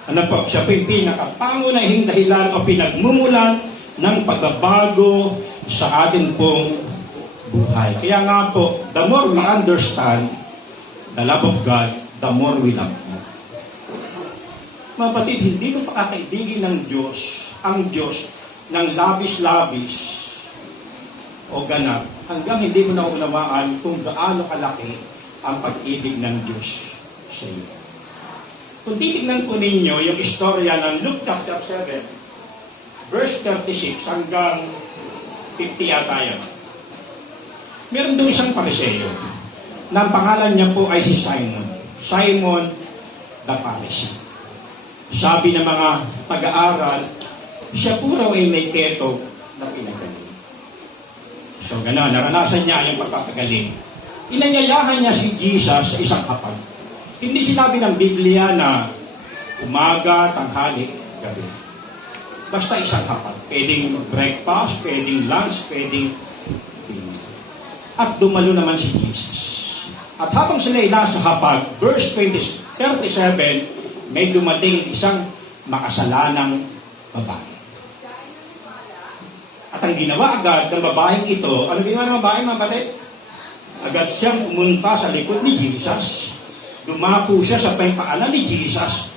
Ano po? Siya po yung pinakapangunahing dahilan o pinagmumulan ng pagbabago sa atin pong buhay. Kaya nga po, the more we understand the love of God, the more we love God. Mga kapatid, hindi mo pakakaibigin ng Diyos, ang Diyos, ng labis-labis o ganap, hanggang hindi mo naunawaan kung gaano kalaki ang pag-ibig ng Diyos sa iyo. Kung titignan po ninyo yung istorya ng Luke chapter 7, verse 36 hanggang 50 yata yun. Meron doon isang Pariseo na ang pangalan niya po ay si Simon. Simon the Pharisee. Sabi ng mga pag-aaral, siya po raw ay may ketog na pinagaling. So gano'n, naranasan niya yung pagpapagaling. Inanyayahan niya si Jesus sa isang hapag. Hindi sinabi ng Biblia na umaga, tanghali, gabi. Basta isang hapag. Pwedeng breakfast, pwedeng lunch, pwedeng dinner. At dumalo naman si Jesus. At habang sila ay nasa hapag, verse 37, may dumating isang makasalanang babae. At ang ginawa agad ng babaeng ito, ano ginawa ng babae, mga kapatid? Agad siyang pumunta sa likod ni Jesus. Dumako siya sa pangpaanan ni Jesus.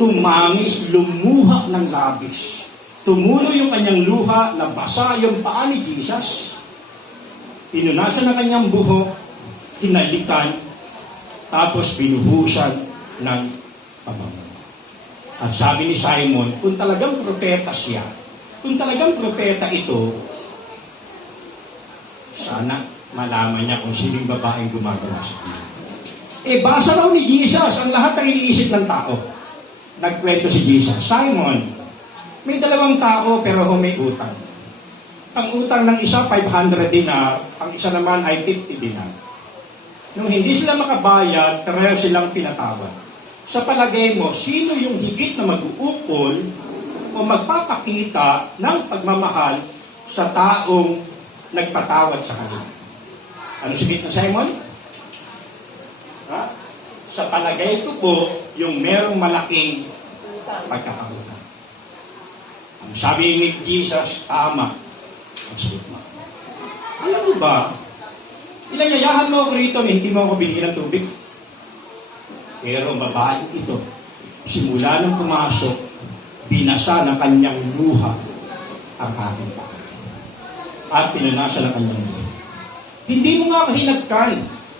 Tumangis, lumuha ng labis. Tumulo yung kanyang luha, nabasa yung paa ni Jesus. Pinunasan ng kanyang buhok, hinalikan, tapos binuhusan ng pabango. At sabi ni Simon, kung talagang propeta siya, kung talagang propeta ito, sana malaman niya kung sinong babaeng gumagawa sa kanya. Basa raw ni Jesus ang lahat ng iniisip ng tao. Nagkwento si Jesus, Simon, may dalawang tao pero may utang. Ang utang ng isa, 500 dinar, ang isa naman ay 50 dinar. Nung hindi sila makabayad, pareho silang pinatawad. Sa palagay mo, sino yung higit na mag-uukol o magpapakita ng pagmamahal sa taong nagpatawad sa kanila? Ano sabihin na Simon? Ha? Sa palagay ko po, yung merong malaking pagkakautang. Ang sabi ni Jesus, tama. Ang sagot mo. Alam mo ba, ilanyayahan mo ako rito na hindi mo ako binigyan ng tubig. Pero ang babae ito, simula nang pumasok, binasa ng kanyang luha ang aking paa. At pinanasa ng kanyang luha. Hindi mo nga kahinagkan.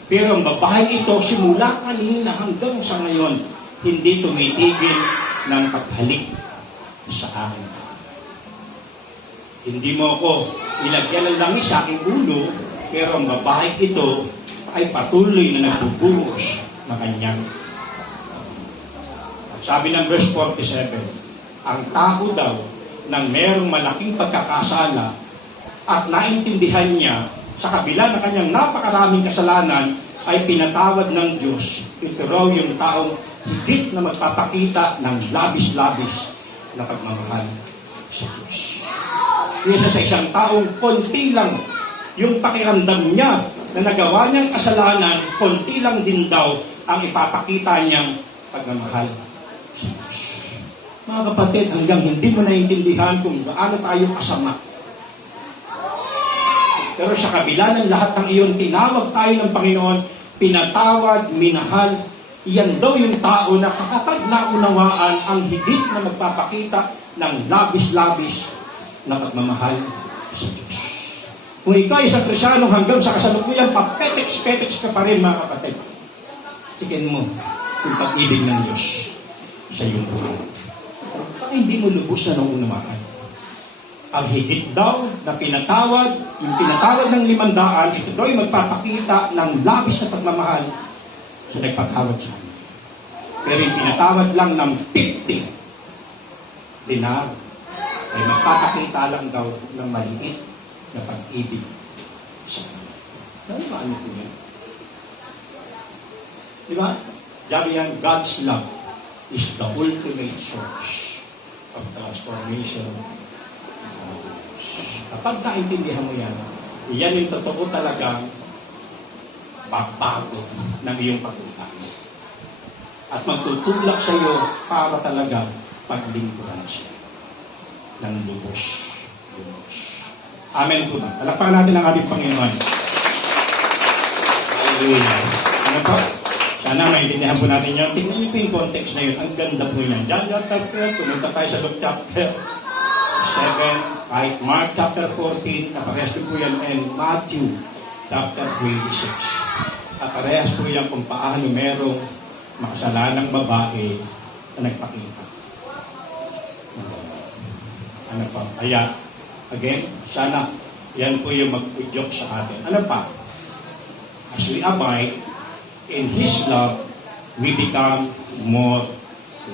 Pero ang babae ito, simula kanina hanggang sa ngayon, hindi tumitigil ng paghalik sa akin. Hindi mo ako ilagyan ng langis sa aking ulo, pero ang babae ito ay patuloy na nagbubuhos ng kanyang. At sabi ng verse 47, ang tao daw nang merong malaking pagkakasala at naintindihan niya sa kabila ng kanyang napakaraming kasalanan, ay pinatawad ng Diyos. Ito raw yung taong higit na magpapakita ng labis-labis na pagmamahal sa Diyos. Kesa sa isang taong konti lang yung pakiramdam niya na nagawa niyang kasalanan, konti lang din daw ang ipapakita niyang pagmamahal sa Diyos. Mga kapatid, hanggang hindi mo naiintindihan kung gaano tayo kasama, pero sa kabila ng lahat ng iyon, tinawag tayo ng Panginoon, pinatawad, minahal. Iyan daw yung tao na kapag naunawaan ang higit na magpapakita ng labis-labis na pagmamahal sa Diyos. Kung ikaw ay isang Kristyano hanggang sa kasalukuyan, papetex-petex ka pa rin, mga kapatid. Tingnan mo yung pag-ibig ng Diyos sa iyong buhay. Baka hindi mo lubos na naunawaan. Ang higit daw na pinatawad, yung pinatawad ng 500, ito daw ay magpapakita ng labis na pagmamahal sa nagpatawad sa kanya. Pero yung pinatawad lang ng 50 dinar, ay magpapakita lang daw ng maliit na pag-ibig sa kanya. Ano po yan? Di ba? Sabi yan, God's love is the ultimate source of transformation. Kapag naintindihan mo yan, yan yung totoo talagang magbago ng iyong pagkakataon. At magtutulak sa iyo para talaga paglingkuran siya ng lubos. Amen po ba? Palakpakan natin ang ating Panginoon. Hallelujah. Ano po? Sana maintindihan po natin yun. Tingnan niyo po yung context na yun. Ang ganda po yan. John chapter 12, pumunta tayo sa Luke chapter 7, kahit Mark chapter 14, kaparehas po yan, and Matthew chapter 26. Kaparehas po yan kung paano merong makasalanang babae na nagpakita. Ano pa? Kaya, again, sana yan po yung mag-udyok sa atin. Ano pa? As we abide in His love, we become more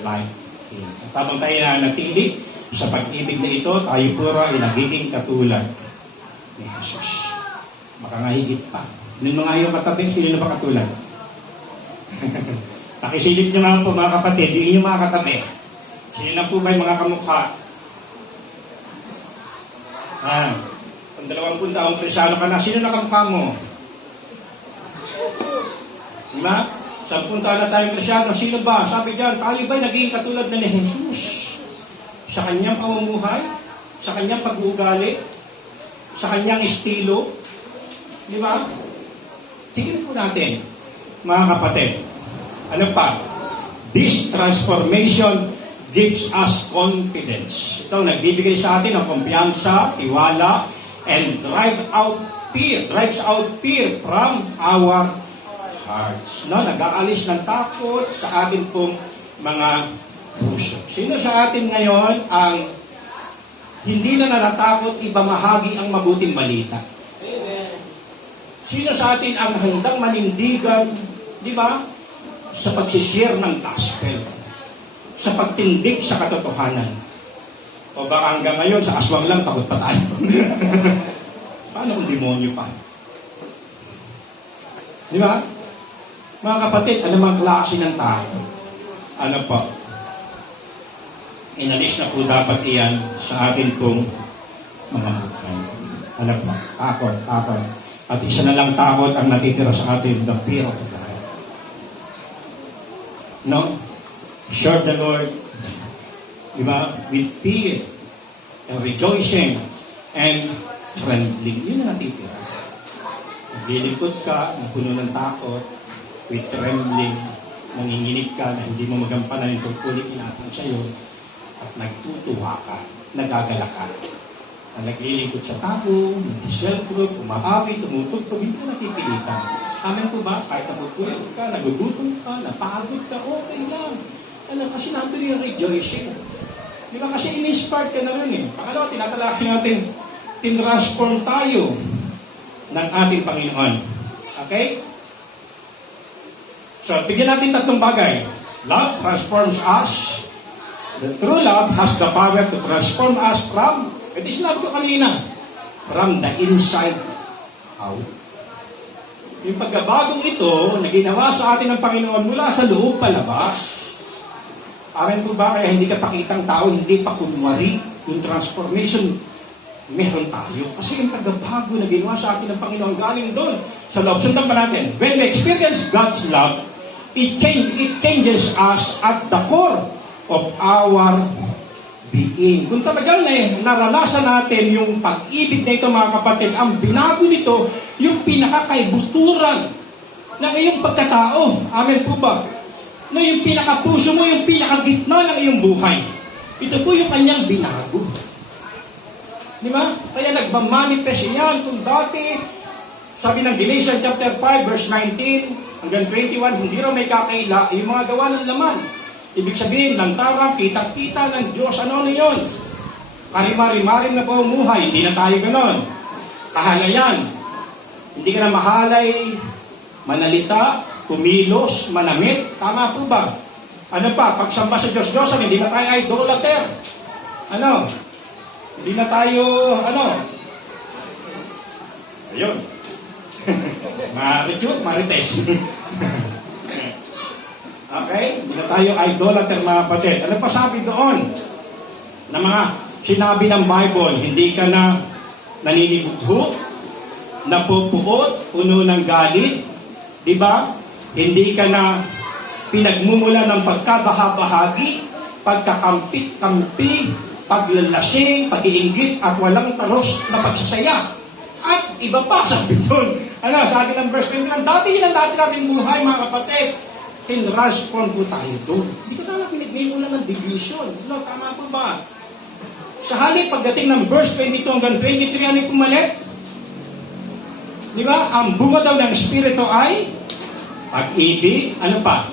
like Him. At habang tayo na natili sa pag-ibig na ito, tayo puro ay nagiging katulad ni Jesus. Baka nga higit pa. Nung mga yung katabi, sino na ba katulad? Nakisilip nyo nga po mga kapatid, yung inyong mga katabi. Sino na po ba yung mga kamukha? Kung 20 taong Krisyano ka na, sino na kamukha mo? Diba? 10 taon na tayong Krisyano, sino ba? Sabi dyan, tayo ba naging katulad na ni Jesus? Sa kanyang pamumuhay, sa kanyang pag-uugali, sa kanyang estilo. Di ba? Tingnan po natin, mga kapatid. Ano pa? This transformation gives us confidence. Ito, nagbibigay sa atin ng kumpiyansa, tiwala, and drives out fear from our hearts. No? Nag-aalis ng takot sa atin pong mga puso. Sino sa atin ngayon ang hindi na natatakot ibamahagi ang mabuting balita? Amen. Sino sa atin ang handang manindigan, di ba, sa pagsishare ng gospel, sa pagtindig sa katotohanan? O baka hanggang ngayon sa aswang lang, takot pa tayo. Paano kung demonyo pa? Di ba? Mga kapatid, ano mang klase ng tao? Ano pa? Inalis na po dapat iyan sa atin pong mga buhay. Ano pa? Takot. At isa na lang takot ang natitira sa atin, the fear of God. No? Serve the Lord, di ba? With fear and rejoicing and trembling. Yun ang natitira. Naglilingkod ka, napuno ng takot, with trembling, nanginginig ka na hindi mo magampanan yung tungkuling inatang sa'yo, at nagtutuwa ka, nagagala ka. Na naglilingkod sa tao, nag-self-group, umaawi, tumutugtog, hindi ka napipilitan. Amen po ba? Kahit napupulog ka, nagugutom ka, napagod ka, okay lang. Alam, kasi natin yung rejoicing. Di ba kasi in-inspired ka na rin eh. Pangalawa, tinatalaki natin, tinransform tayo ng ating Panginoon. Okay? So, bigyan natin tatlong bagay. Love transforms us. The true love has the power to transform us from, it is love ko kanina, from the inside out. Yung pagkabagong ito na ginawa sa atin ng Panginoon mula sa loob palabas. Amen po ba? Kaya hindi ka pakitang tao, hindi pa kunwari. Yung transformation, meron tayo. Kasi yung pagkabago na ginawa sa atin ng Panginoon, galing doon sa love. Sundan pa natin. When we experience God's love, it changes us at the core of our being. Kung talagang naranasan natin yung pag-ibig na ito, mga kapatid, ang binago nito, yung pinakakaibuturan ng iyong pagkatao. Amen po ba? Na yung pinakapuso mo, yung pinakagitna ng iyong buhay. Ito po yung kanyang binago. Di ba? Kaya nagmamanifest yan. Kung dati, sabi ng Galatians chapter 5, verse 19 hanggang 21, hindi raw may kakaila, yung mga gawa ng laman. Ibig sabihin, lantarang, kitang-kita ng Diyos. Ano yun? Karimari-maring na pamumuhay. Hindi na tayo ganon. Kahalayan. Hindi ka na mahalay, manalita, kumilos, manamit. Tama po ba? Ano pa? Pagsamba sa Diyos-Diyosan, hindi na tayo idolater. Ano? Hindi na tayo, ayun. Marites. Okay? Hindi na tayo idolater, mga kapatid. Ano pa sabi doon? Na mga sinabi ng Bible, hindi ka na naninibugho, napupuot, puno ng galit, Di ba? Hindi ka na pinagmumula ng pagkabahabahagi, pagkakampit-kampi, paglalasing, pag-iinggit, at walang talos na pagsasaya. At iba pa, sabi doon. Sabi ng verse 21, dati yun ang dati natin buhay, mga kapatid. Tinransform po tayo doon. Hindi ko na pinagmumula ng division. Tama po ba? Sa halip, pagdating ng verse 22 hanggang 23, ano yung pumalit? Di ba? Ang bunga daw ng Espiritu ay pag-ibig, ano pa?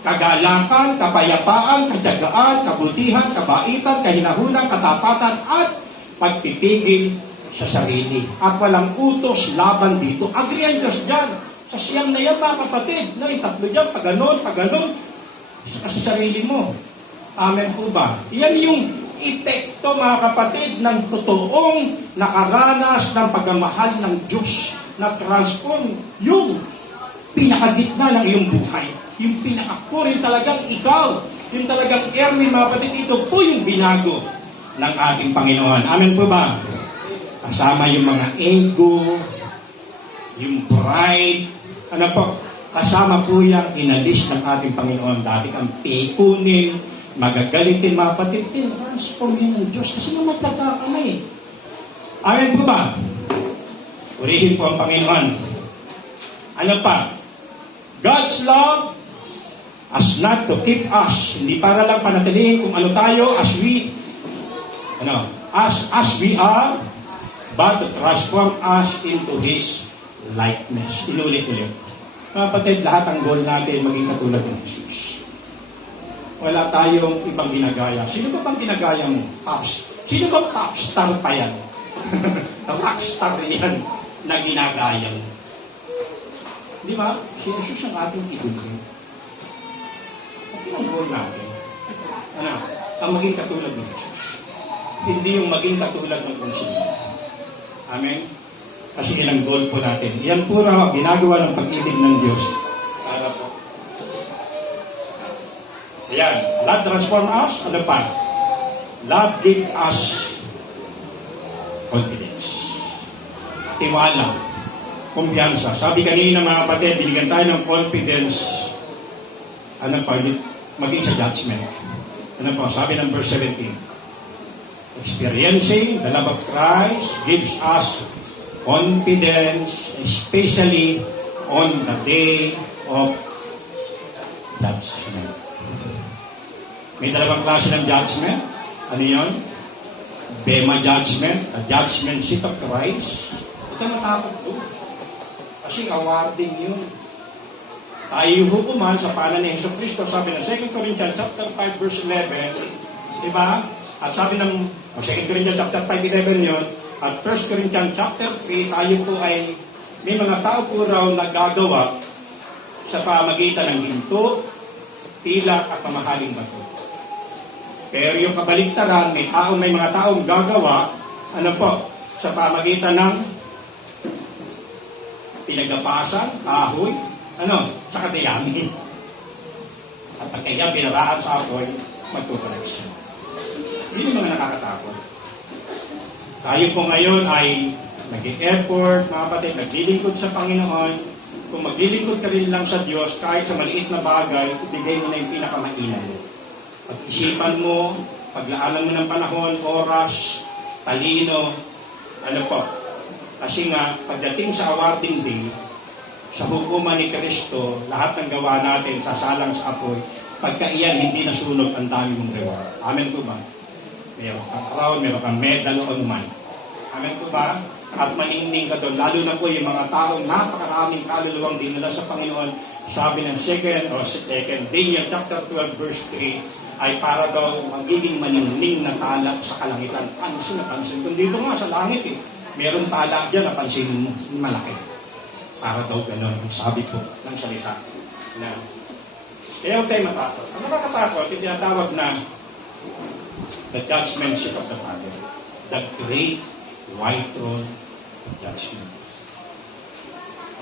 Kagalakan, kapayapaan, katyagaan, kabutihan, kabaitan, kahinahunan, katapatan, at pagpipigil sa sarili. At walang utos laban dito. Agree ang Diyos dyan. Sa siyang na yan, mga kapatid. Yung tatlo dyan, pag ganon, sa sarili mo. Amen po ba? Yan yung epekto, mga kapatid, ng totoong nakaranas ng pagmamahal ng Diyos na transform yung pinakagitna ng iyong buhay. Yung pinaka-core, yung talagang ikaw, yung talagang Erwin, mga kapatid, ito po yung binago ng ating Panginoon. Amen po ba? Kasama yung mga ego, yung pride, ano po, kasama po yung inalis ng ating Panginoon. Dati ang pikunin, magagalitin, mga kapatid, transform yun ng Diyos kasi mamatlaga kami. Amen po ba? Purihin po ang Panginoon. Ano pa? God's love as not to keep us, hindi para lang panatilihin kung ano tayo as we are, but to transform us into His likeness. Inulit-ulit. Mga kapatid, lahat ang goal natin maging katulad ng Jesus. Wala tayong ibang ginagaya. Sino ba bang ginagaya mo? Sino ba pop star pa yan? Rockstar yan na ginagaya mo. Di ba? Si Jesus ang ating idolo. Ang goal natin. Ang maging katulad ng Jesus. Hindi yung maging katulad ng kung sino. Amen? Kasi ilang goal po natin. Yan po raw ginagawa ng pag-ibig ng Diyos. Para po. Ayan. Love transform us. Ano pa? Love give us confidence. Tiwala. Kumpiyansa. Sabi kanina, mga kapatid, binigyan tayo ng confidence. Ano pa? Maging sa judgment. Ano pa? Sabi ng verse 17. Experiencing the love of Christ gives us confidence, especially on the day of judgment. May dalawang klase ng judgment. Ano yun? Bema judgment, the judgment seat of Christ. Ito natakot po. Kasi awarding yun. Tayo hukuman sa panan ni Hesus Kristo. Sabi ng 2 Corinthians chapter 5 verse 11. Diba? At sabi ng 2 Corinthians chapter 5:11 yun. At 1 Corinthians chapter 3, tayo po ay may mga tao po raw nagagawa sa pamagitan ng ginto, tila at pamahaling bato. Pero yung kabaligtaran, may mga taong gagawa, ano po, sa pamagitan ng pinagapasan, kahoy, sa kadayami. At pagkaya binaraan sa apoy, magtutuloy siya. Yun yung mga nakakatakot. Tayo po ngayon ay nag-effort, mga kapatid, naglilingkod sa Panginoon. Kung maglilingkod ka rin lang sa Diyos, kahit sa maliit na bagay, ibigay mo na yung pinakamailan mo. Pag-isipan mo, paglaanan mo ng panahon, oras, talino, ano po. Kasi nga, pagdating sa awarding day, sa hukuman ni Kristo, lahat ng gawa natin sasalang sa apoy. Pagka iyan, hindi nasunog, ang dami mong reward. Amen po ba? Meron kang crown, meron kang medal o anuman. Amen po ba? At maningning ka doon. Lalo na po yung mga taong napakaraming kaluluwang dinala sa Panginoon. Sabi ng 2 Daniel chapter 12 verse 3 ay para daw magiging maningning na tala sa kalangitan. Pansin na pansin. Kung dito nga sa langit meron tala dyan na pansin malaki. Para daw gano'n. Sabi po ng salita. Kaya huwag tayo matakot. Ang nakakatakot, yung tinatawag na the judgment seat of the Father. The great white throne of judgment.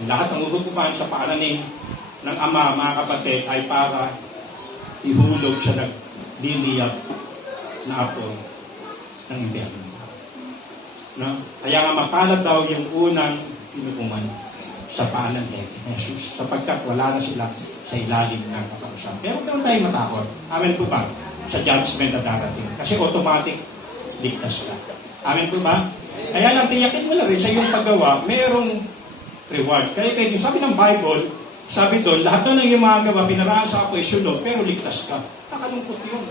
Ang lahat ng hukuman sa paanan ng Ama, mga kapatid, ay para ihulog sa nagliliyab na apo ng impyerno. No? Kaya nga mapalad daw yung unang pinukuman sa paanan ni Jesus, sapagkat wala na sila sa ilalim ng kapausan. Pero huwag tayo matakot. Amen po ba? Sa judgment na darating. Kasi automatic, ligtas ka. Amen po ba? Kaya lang, tiyakin mo lang rin sa iyong paggawa, mayroong reward. Kaya sabi ng Bible, sabi doon, lahat doon ng iyong mga gawa, pinaraan sa apoy, sunod, pero ligtas ka. Nakalungkot yun.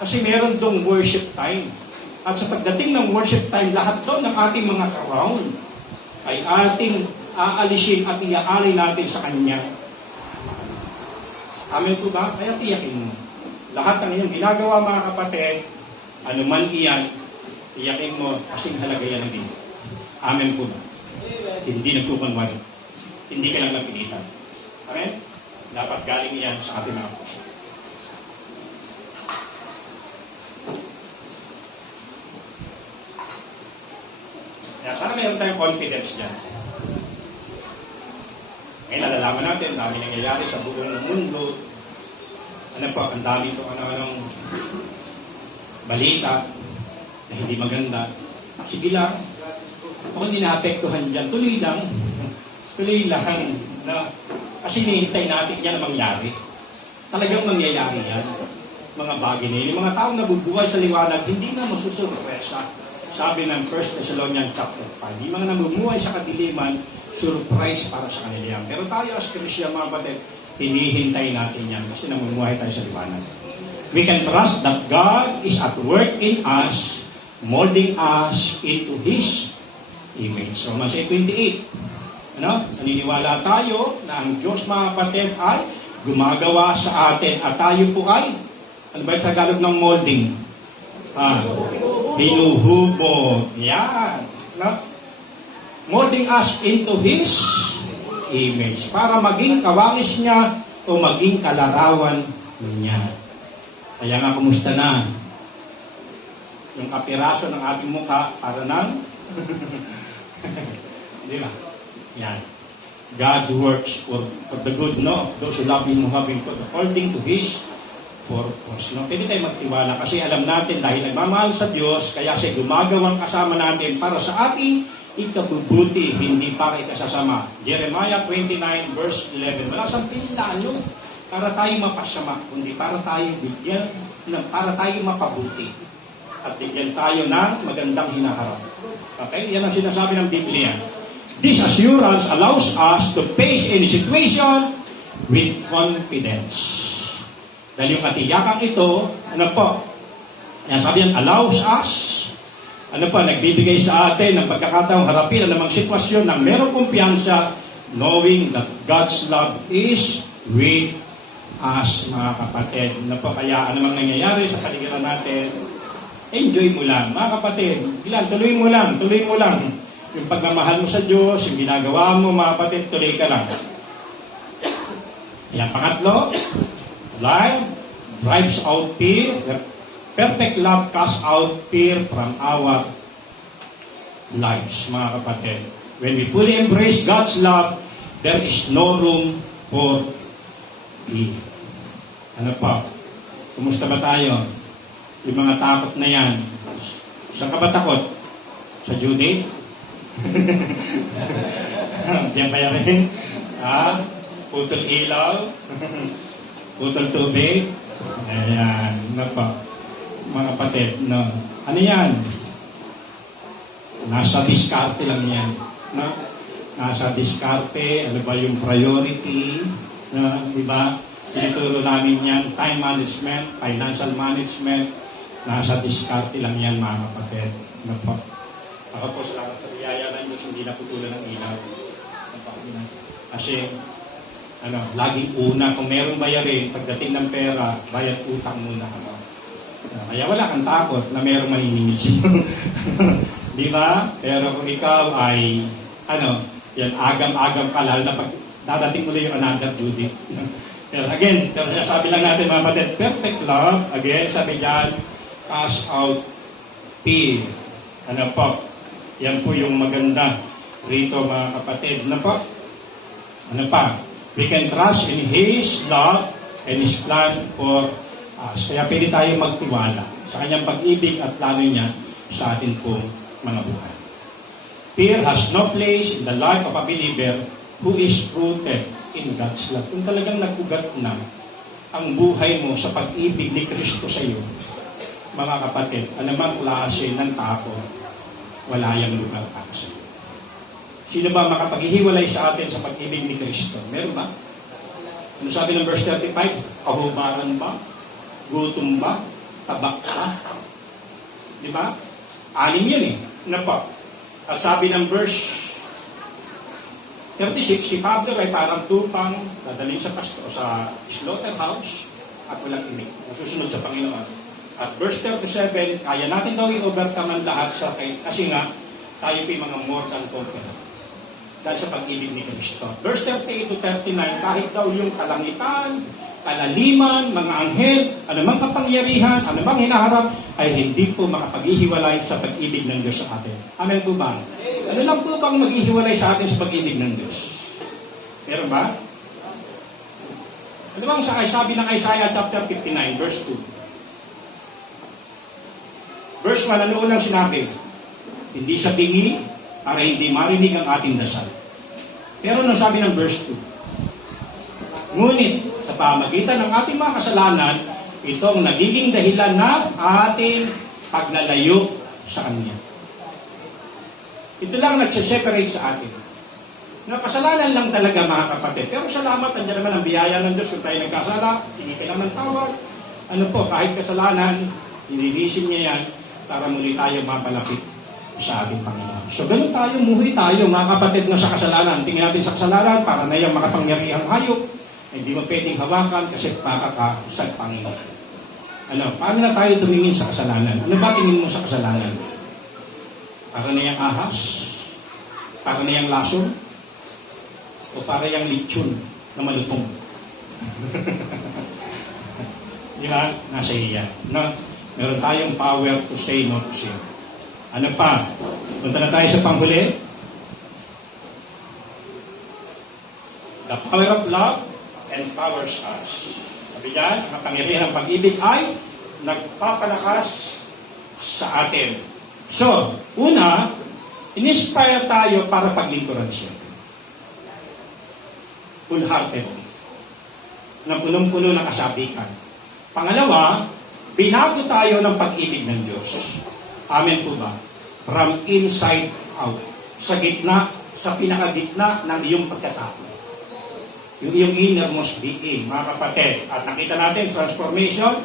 Kasi meron doong worship time. At sa pagdating ng worship time, lahat doon ng ating mga crown ay ating aalisin at iaali natin sa Kanya. Amen po ba? Kaya tiyakin mo. Lahat ng iyong ginagawa, mga kapatid, anuman iyan, tiyakin mo, kasing halaga yan ng Diyos. Amen po ba? Hindi nagkukunwari. Hindi ka lang napilitan. Amen? Dapat galing yan sa ating mga puso. Kaya sana mayroon tayong confidence dyan. Ngayon, nalalaman natin, dami nangyayari sa buong mundo. Ano po, ang dami po ano-anong balita na hindi maganda. Sige lang, ako hindi naapektuhan dyan. Tuloy lang. Tuloy lang. Na, kasi hinihintay natin yan na mangyari. Talagang mangyayari yan. Mga bagay na yun. Yung mga taong nabubuhay sa liwanag, hindi na masusurpresa. Sabi ng 1 Thessalonians chapter 5, yung mga namumuhay sa kadiliman, surprise para sa kanila yan. Pero tayo as Christian, mga batid, hinihintay natin yan kasi namumuhay tayo sa liwanag. We can trust that God is at work in us, molding us into His image. So, Romans 8:28. Naniniwala tayo na ang Diyos, mga kapatid, ay gumagawa sa atin at tayo po ay, ano ba sa Tagalog ng molding? Hinuhubog. Yan. Molding us into His image para maging kawangis niya o maging kalarawan niya. Kaya nga, kumusta na? Yung kapiraso ng ating mukha para ng di ba? Yan. God works for the good, no? Those who love Him, who have Him according to His purpose. No? Pwede tayo magtiwala kasi alam natin dahil nagmamahal sa Diyos, kaya siya gumagawang kasama natin para sa ating ikabubuti, hindi para ikasasama. Jeremiah 29 verse 11. Wala siyang pinilalo para tayo mapasama, kundi para tayo bigyan, para tayo mapabuti. At bigyan tayo ng magandang hinaharap. Okay? Yan ang sinasabi ng Biblia. This assurance allows us to face any situation with confidence. Dahil yung katiyakang ito, ano po? Yan sabi yan, allows us, ano po, nagbibigay sa atin ng pagkakataong harapin ang namang sitwasyon na merong kumpiyansa, knowing that God's love is with us, mga kapatid. Ano po, kaya anumang nangyayari sa paligiran natin, enjoy mo lang, mga kapatid. Ilan, tuloy mo lang. Yung pagmamahal mo sa Diyos, yung ginagawa mo, mga kapatid, tuloy ka lang. Yan, pangatlo, love drives out fear. Perfect love casts out fear from our lives, mga kapatid. When we fully embrace God's love, there is no room for fear. Ano pa? Kumusta ba tayo? Yung mga takot na yan. Saan ka ba takot? Sa Judy? Diyan kaya rin? Putol ilaw? Putol tubig? Ayan. Ano pa? Mga kapatid, no? Ano yan? Nasa diskarte lang yan. No? Nasa diskarte, ano ba yung priority? No? Diba? Tinuturo namin yan, time management, financial management, nasa diskarte lang yan, mga kapatid. Ano po? Ako po, salamat sa biyaya ng Diyos, hindi naputulan ng ilaw. Kasi, laging una, kung merong bayarin, pagdating ng pera, bayad utang muna. Kaya wala kang takot na merong mahihingi sa'yo. Di ba? Pero kung ikaw ay, yan, agam-agam ka, lalo na pag dadating mo yung another duty. Pero again, sabi lang natin, mga kapatid, perfect love, again, sabi dyan, cast out fear. Ano po? Yan po yung maganda rito, mga kapatid. Ano po? Ano pa? We can trust in His love and His plan for us. Kaya pwede tayo magtiwala sa Kanyang pag-ibig at plano niya sa atin pong mga buhay. Fear has no place in the life of a believer who is rooted in God's love. Kung talagang nag-ugat na ang buhay mo sa pag-ibig ni Kristo sa iyo, mga kapatid, anumang klase ng tao, wala yang lugar para sa iyo. Sino ba makapaghihiwalay sa atin sa pag-ibig ni Kristo? Meron ba? Ano sabi ng verse 35? Kahubaran ba? Gutom ba? Tabak ba? Di ba? Anim yun eh. Ano pa? At sabi ng verse 36, si Pablo ay parang tupang dadaling sa pasto sa slaughterhouse at walang imig. Susunod sa Panginoon. At verse 37, kaya natin daw i-overcome ang lahat sa kasi nga, tayo po mga mortal conqueror. Dahil sa pag-ibig ni Kristo. Verse 38 to 39, kahit daw yung kalangitan, kalaliman, mga anghel, anumang kapangyarihan, anumang hinaharap, ay hindi po makapaghihiwalay sa pag-ibig ng Diyos sa atin. Amen po ba? Ano lang po bang maghihiwalay sa atin sa pag-ibig ng Diyos? Meron ba? Ano bang sabi ng Isaiah chapter 59, verse 2? Verse 1, ano unang sinabi? Hindi sa bingi, para hindi marinig ang ating dasal. Pero ano sabi ng verse 2? Ngunit, sa pamagitan ng ating mga kasalanan, itong nagiging dahilan na ating paglalayo sa Kanya. Ito lang nagsiseparate sa atin. Kasalanan lang talaga mga kapatid. Pero salamat, nandiyan naman ang biyaya ng Diyos kung tayo nagkasala, hindi ka naman tawag. Ano po, kahit kasalanan, nilinisin niya yan para muli tayo mapalapit sa ating Panginoon. So, ganun tayo, muhi tayo, mga kapatid na sa kasalanan. Tingnan natin sa kasalanan, para na yung makapangyarihang hayop, hindi mo pwedeng hawakan kasi makakasag Panginoon. Ano, paano na tayo tumingin sa kasalanan? Ano ba tingin mo sa kasalanan? Para na yung ahas? Para na yung lason? O para yung lechon na malutong? Di ba? Nasa iya. No? Meron tayong power to say no to sin. Ano pa? Punta na tayo sa panghuli. The power of love empowers us. Sabi dyan, ang kapangyarihan ng pag-ibig ay nagpapalakas sa atin. So, una, in-inspire tayo para paglingkuran siya. Full-hearted. Na punong-puno ng kasabikan. Pangalawa, binago tayo ng pag-ibig ng Diyos. Amen po ba? From inside out. Sa gitna, sa pinakagitna ng iyong pagkatao. Yung iyong innermost being, mga kapatid. At nakita natin, transformation,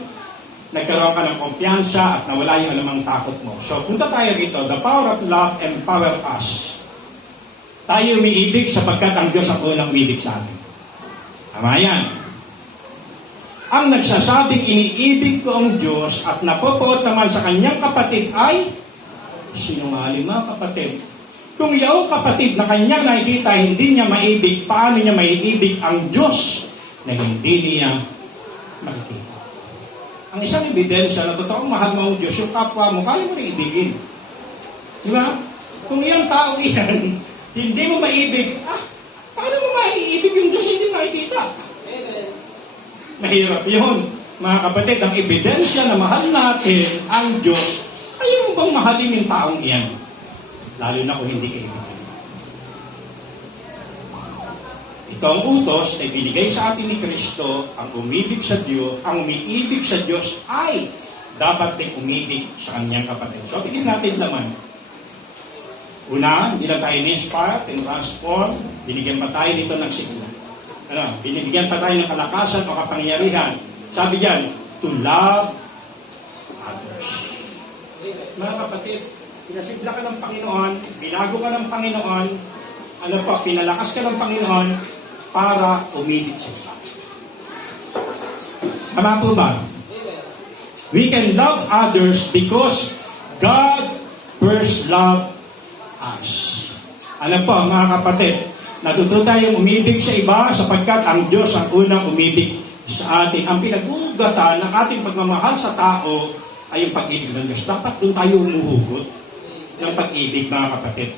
nagkaroon ka ng kumpiyansa at nawala yung alamang takot mo. So, punta tayo rito. The power of love empower us. Tayo umiibig sapagkat ang Diyos ang unang umiibig sa atin. Tama yan. Ang nagsasabing iniibig ko ang Diyos at napopoot naman sa kanyang kapatid ay sinungaling, mga kapatid. Kung yaong kapatid na kanyang nakikita hindi niya maibig, paano niya maiibig ang Diyos na hindi niya makikita? Ang isang ebidensya na totoong mahal mo ang Diyos, yung kapwa mo, kaya mo rin ibigin. Di ba? Kung iyang tao iyan, hindi mo maibig, paano mo maiibig yung Diyos hindi makikita? Mahirap yun. Mga kapatid, ang ebidensya na mahal natin ang Diyos, ayaw mo bang mahalin yung taong iyan? Lalo na kung hindi kayo. Ito ang utos na ibinigay sa atin ni Kristo, ang umibig sa Diyos, ang umiibig sa Diyos ay dapat din umibig sa kanyang kapatid. So, bigyan natin naman. Una, hindi lang tayo in-inspire, in-transform, binigyan pa tayo nito ng sigla. Binibigyan pa tayo ng kalakasan o kapangyarihan. Sabi diyan, to love others. Mga kapatid, pinasigla ka ng Panginoon, binago ka ng Panginoon, pinalakas ka ng Panginoon para umibig sa iba. Tama po ba? We can love others because God first loved us. Alam po, mga kapatid, natuto tayong umibig sa iba sapagkat ang Diyos ang unang umibig sa atin. Ang pinag-uugatan ng ating pagmamahal sa tao ay yung pag-ibig ng Diyos. Dapat doon tayo umuhugot ng pag-ibig, mga kapatid.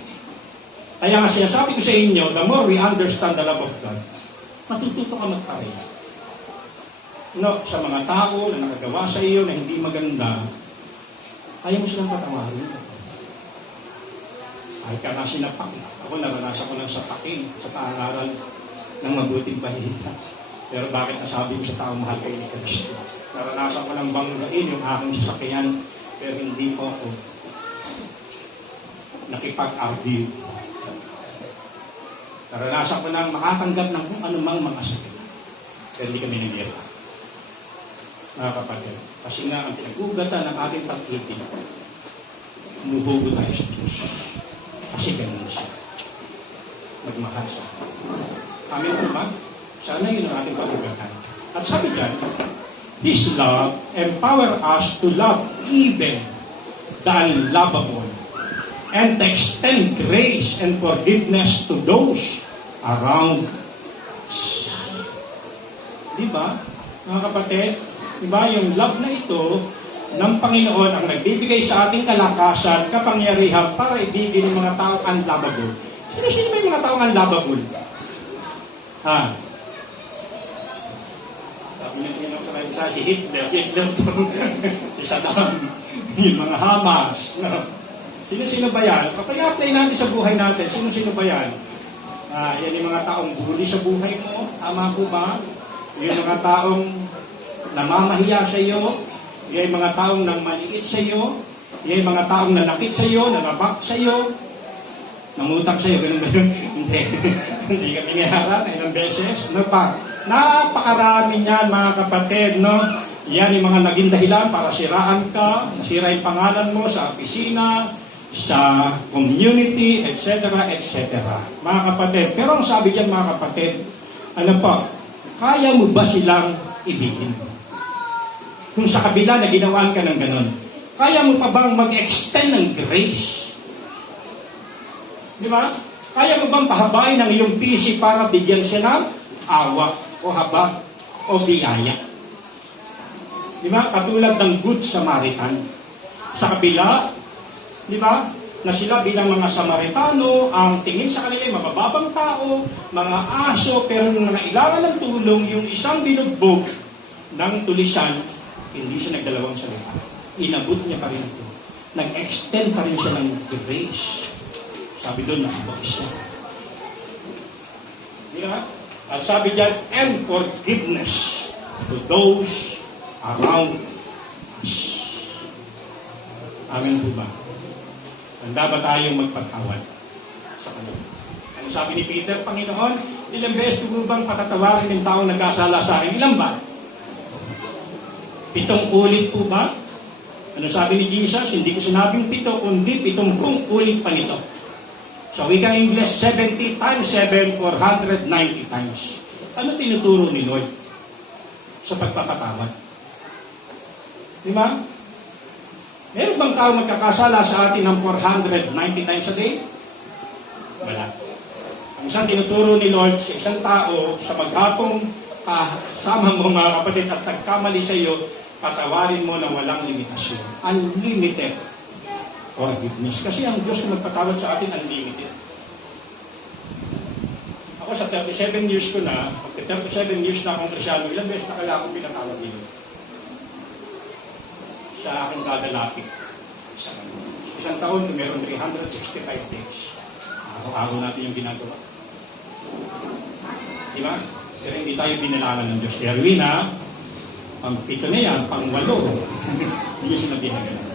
Kaya nga sinasabi ko sa inyo, the more we understand the love of God, matututo ka magpareha. Sa mga tao na nakagawa sa iyo na hindi maganda, ayaw mo silang patawarin. Kahit ka na sinapak. Ako, naranasan ko lang sa paking, sa pangaral ng mabuting balita. Pero bakit nasabi mo sa tao, mahal kayo ni Kristo? Naranasan ko lang banggain yung aking sasakyan, pero hindi po ako nakipag-argue. Naranasan ko lang makatanggap ng kung anumang mga sakit. Pero hindi kami nag-ira. Mga kapatid, kasi nga ang pinag-ugatan ng ating pag-ibig, umuhugo tayo sa Diyos. Kasi ganun siya. Magmahal siya. Amin po ba? Sana yun ang ating pag-ugatan. At sabi dyan, His love empower us to love even the unlovable and to extend grace and forgiveness to those around us. Diba? Mga kapatid, diba yung love na ito ng Panginoon ang nagbibigay sa ating kalakasan, kapangyarihan para ibigin ng mga taong unlovable. Sino ba yung mga taong unlovable? Ha? Sabi niya, si Hitler si Saddam, yung mga Hamas. No? Sino-sino ba yan? Kapag i-apply natin sa buhay natin, sino-sino ba yan? Yan yung mga taong bully sa buhay mo. Tama po ba? Yung mga taong namamahiya sa iyo. Yung mga taong nang maliit sa iyo. Yung mga taong nanakit sa iyo, nangabak sa iyo. Namutang sa iyo. Ganun ba yun? Hindi. Hindi kami niharap ilang beses. No pa? Napakarami niyan mga kapatid, no? Yan yung mga naging dahilan para siraan ka, nasira yung pangalan mo sa opisina, sa community, etc., etc. Mga kapatid, pero ang sabi diyan mga kapatid, ano pa, kaya mo ba silang ibigin? Kung sa kabila na ginawan ka ng ganun, kaya mo pa bang mag-extend ng grace? Di ba? Kaya mo bang pahabain ang iyong PC para bigyan siya ng awa o haba o biyaya? Di ba? Katulad ng Good Samaritan. Sa kabila, di ba? Na sila bilang mga Samaritano, ang tingin sa kanila ay mabababang tao, mga aso, pero nung nangailangan ng tulong, yung isang binugbog ng tulisan, hindi siya nagdalawang salita. Inabot niya pa rin ito. Nag-extend pa rin siya ng grace. Sabi doon, nakabag siya. Di ba? At sabi diyan, and forgiveness to those around us. Amen po ba? Handa ba tayong magpatawad sa kanila? Ano sabi ni Peter, Panginoon, ilang beses ko bang patatawarin ng taong nagkasala sa akin? Ilan ba? 7 ulit po ba? Ano sabi ni Jesus? Hindi ko sinabing 7, kundi 70 ulit pa nito. So we can English 70 times 7 or 190 times. Ano tinuturo ni Lord sa pagpapatawad? Di ba? Meron bang tao magkakasala sa atin ng 490 times a day? Wala. Ang isang tinuturo ni Lord sa isang tao sa maghapong kasama mo mga kapatid at nagkamali sa iyo, patawarin mo na walang limitasyon. Unlimited forgiveness. Kasi ang Diyos na magpatawad sa atin, unlimited. Ako sa 37 years ko na, pag 37 years na akong Krisyano, ilang beses na kaya akong pinatawad dito. Sa aking dadalapit. Isang taon, meron 365 days. Araw-araw natin yung ginagawa. Diba? Pero hindi tayo binalangan ng Diyos. Kaya Rwina, pang 7 na yan, pang 8. Hindi niya sinabihan ganun.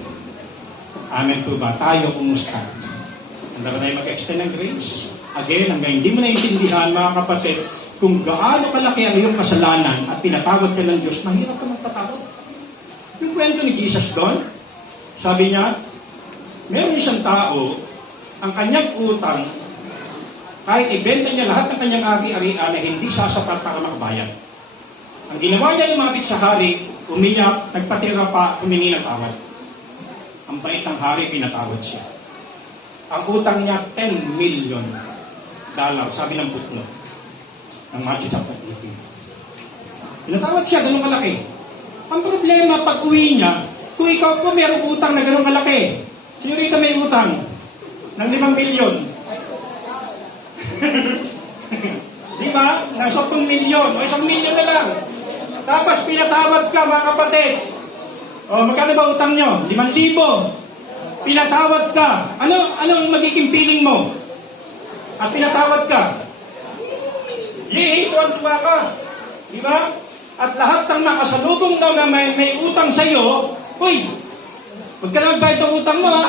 Amen po ba? Tayo, kumusta? Handa ba tayo mag-extend ng grace? Again, hanggang hindi mo naiintindihan, mga kapatid, kung gaano kalaki ang iyong kasalanan at pinatawad ka ng Diyos, mahirap ka magpatawad. Yung kwento ni Jesus doon, sabi niya, meron isang tao, ang kanyang utang, kahit ibenta niya lahat ng kanyang ari-arian na hindi sasapat para makabayad. Ang ginawa niya lumapit sa hari, umiyak, nagpatira pa, humingi ng tawad. Ang bait ng hari, pinatawad siya. Ang utang niya, $10 million. Sabi ng footnote ng Matthew chapter 18. Pinatawad siya, ganun kalaki. Ang problema, pag uwi niya, kung ikaw po mayroong utang na ganun kalaki, sino rito may utang ng 5 milyon? Di ba? Nasa 10 milyon. O 1 milyon na lang. Tapos pinatawad ka, mga kapatid. O magkano ba utang nyo? 5,000. O Pinatawad ka. Anong magiging feeling mo? At pinatawad ka. Yay, tuwan-tuwa ka. Di ba? At lahat ng nakasalubong na may utang sa iyo, uy, huwag ka na magbayad ng utang mo, ha?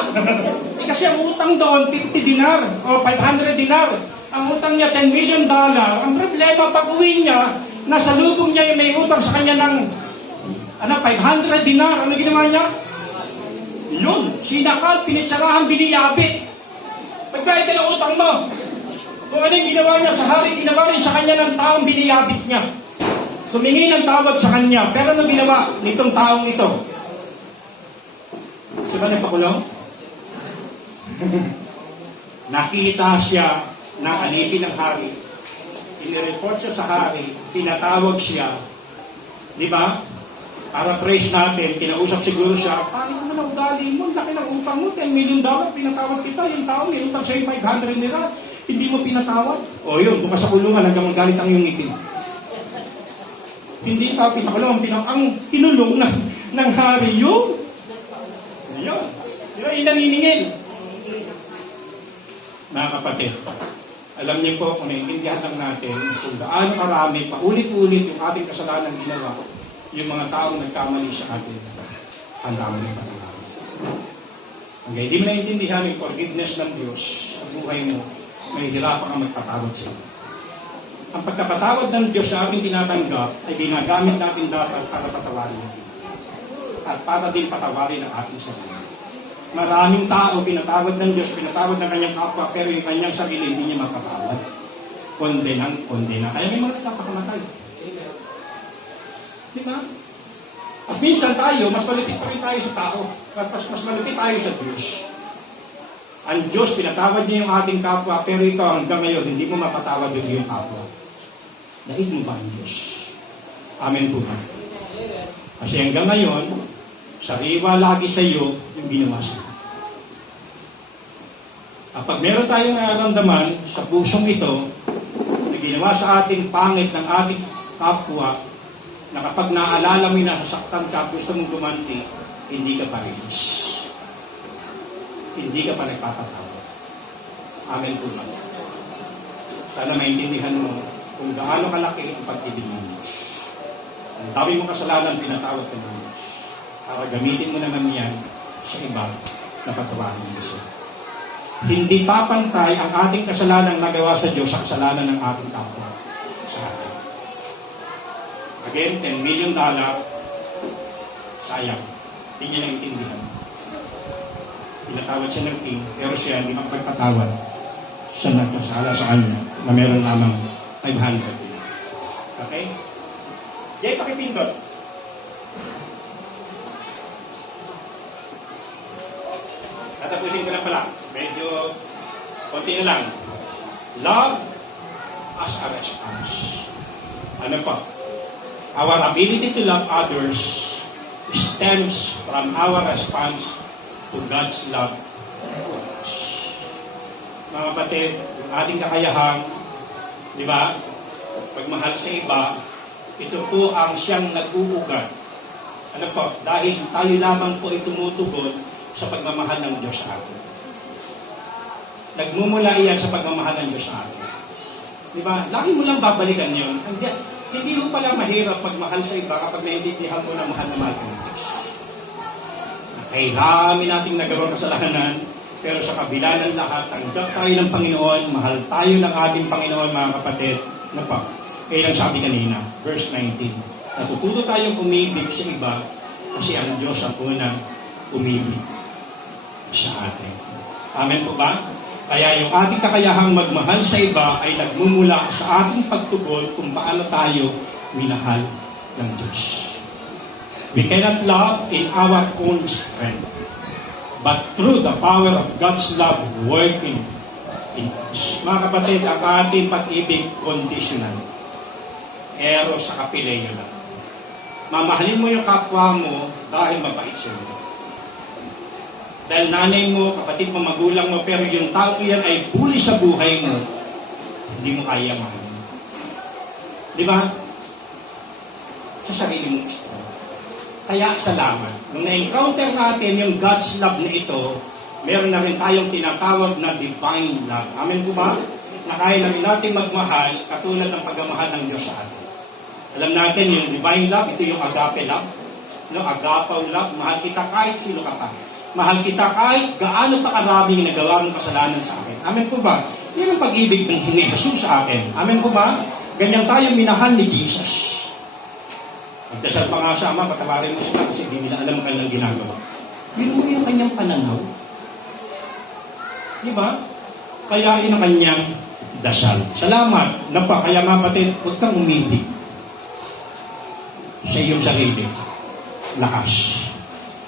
Kasi ang utang doon, 50 dinar o 500 dinar. Ang utang niya, $10 million. Ang problema, pag uwi niya, nasalubong niya yung may utang sa kanya ng 500 dinar. Ano ginawa niya? Yun, sinakal, pinitsarahan, biniyabit. Pagbayad ka ng utang mo. Kung ano yung ginawa niya sa hari, ginawa rin sa kanya ng taong biniyabit niya. Humingi ng tawad sa kanya. Pero ano ginawa nitong taong ito? Diba nagpakulong? Nakita siya na alipin ng hari. Inireport siya sa hari. Tinatawag siya. Di ba? Para praise natin, kinausap siguro siya, paano naman ang ugali mo? Laki ng utang mo, $10 million, pinatawad kita. Yung tao, may utang sa'yo 500 nila. Hindi mo pinatawad. O yun, bukas sa kulungan hanggang magalit ang iyong ngipin. Hindi ka pinakulong, ang kinulong ng hari yun. Yun. Yung naniningil. Mga kapatid, alam niyo po, kung naiintindihan lang natin kung gaano karami, paulit-ulit yung ating kasalanan ginawa, yung mga taong nagkamali sa atin, ang dami ng patalaman. Okay, hindi mo naiintindihan yung forgiveness ng Diyos sa buhay mo, may hirapan kang magpatawad sa iyo. Ang pagkapatawad ng Diyos sa ating tinatanggap ay ginagamit natin dapat para patawarin natin. At para din patawarin ang ating sarili. Maraming tao pinatawad ng Diyos, pinatawad ng kanyang kapwa, pero yung kanyang sarili hindi niya mapatawad. Kondena. Kaya may mga napakamatay. Di ba? At minsan tayo, mas malupit pa rin tayo sa tao. Mas malupit tayo sa Diyos. Ang Diyos, pinatawad niya yung ating kapwa, pero ikaw hanggang ngayon, hindi mo mapatawad yung kapwa. Daig mo ba ang Diyos? Amen po ba? Kasi hanggang ngayon, sariwa lagi sa iyo yung ginawa sa iyo. Kapag meron tayong nararamdaman sa pusong ito, na ginawa sa ating pangit ng ating kapwa, na kapag naalala mo na sasaktan ka, gusto mong gumanti, hindi ka parehas. Hindi ka pa nagpapatawad. Amen po ba? Sana maintindihan mo kung gaano kalaki ang pag-ibig ng Diyos. Ang dami mong kasalanan, pinatawad ka ng Diyos. Para gamitin mo naman yan sa iba na patawarin mo siya. Hindi papantay ang ating kasalanang nagawa sa Diyos sa kasalanan ng ating kapwa sa atin. Again, $10 million, sayang. Hindi niya naintindihan. Pinatawad siya ng king, pero siya hindi magpagpatawad sa nagkasala sa kanya na meron lamang 500. Okay? Jay, pakipindot. Tatapusin ko lang pala. Medyo konti na lang. Love as a response. Ano pa? Our ability to love others stems from our response to God's love for us. Mga kapatid, yung ating kakayahang, di ba? Pagmahal sa iba, ito po ang siyang nag-uugat. Ano po? Dahil tayo lamang po ay tumutugon sa pagmamahal ng Diyos sa atin. Nagmumula iyan sa pagmamahal ng Diyos sa atin. Di ba? Lagi mo lang babalikan yun. Hindi mo pala mahirap magmahal sa iba kapag naiintindihan mo na mahal na mahal ng Diyos. Nakahihami nating nagawang kasalanan, pero sa kabila ng lahat, tanggap tayo ng Panginoon, mahal tayo ng ating Panginoon, mga kapatid. Ano pa? Kaya lang sabi kanina, verse 19, natututo tayong umibig sa iba kasi ang Diyos ang unang umibig sa atin. Amen po ba? Kaya yung ating kakayahang magmahal sa iba ay nagmumula sa ating pagtugon kung paano tayo minahal ng Diyos. We cannot love in our own strength, but through the power of God's love working in us. Mga kapatid, ang ating pag-ibig conditional. Ero sa kapileyo lang. Mamahalin mo yung kapwa mo dahil mabait sa'yo. Dahil nanay mo, kapatid mo, magulang mo, pero yung tao yan ay bully sa buhay mo, hindi mo kaya mahalin. Di ba? Sa sarili mo. Kaya salamat. Nung na-encounter natin yung God's love na ito, meron na rin tayong tinatawag na divine love. Amen po ba? Na kaya na rin natin magmahal katulad ng pagmamahal ng Diyos sa atin. Alam natin yung divine love, ito yung agape love. No, agape love, mahal kita kahit sino ka pa. Mahal kita kahit gaano pa karaming nagawa ng kasalanan sa akin. Amen po ba? Yan ang pag-ibig ng Jesus sa atin. Amen po ba? Ganyan tayo minahal ni Jesus. Magdasal pa nga siya, Ama, patawarin mo sila kasi hindi nila alam ang kanilang ginagawa. Yun mo yung kanyang pananaw. Di ba? Kaya yun ang kanyang dasal. Salamat. Napa, kaya mga kapatid, huwag kang umibig sa iyong sarili. Lakas.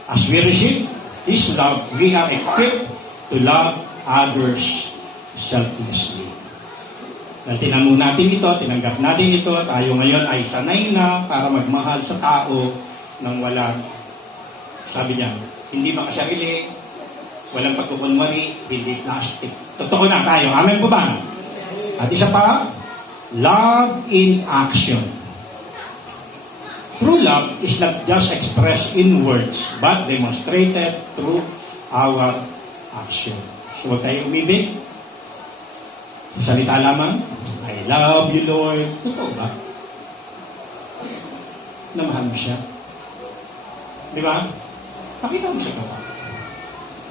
As we receive His love, we are equipped to love others selflessly. Nang tinanong natin ito, tinanggap natin ito, tayo ngayon ay sanay na para magmahal sa tao nang walang, sabi niya, hindi makasarili, walang pagkukunwari, hindi plastic. Totoo na tayo. Amen po ba? At isa pa, love in action. True love is not just expressed in words, but demonstrated through our action. So, huwag tayo umibig. Salita lamang, I love you, Lord. Totoo ba? Namahal mo siya. Di ba? Pakita mo sa gawa.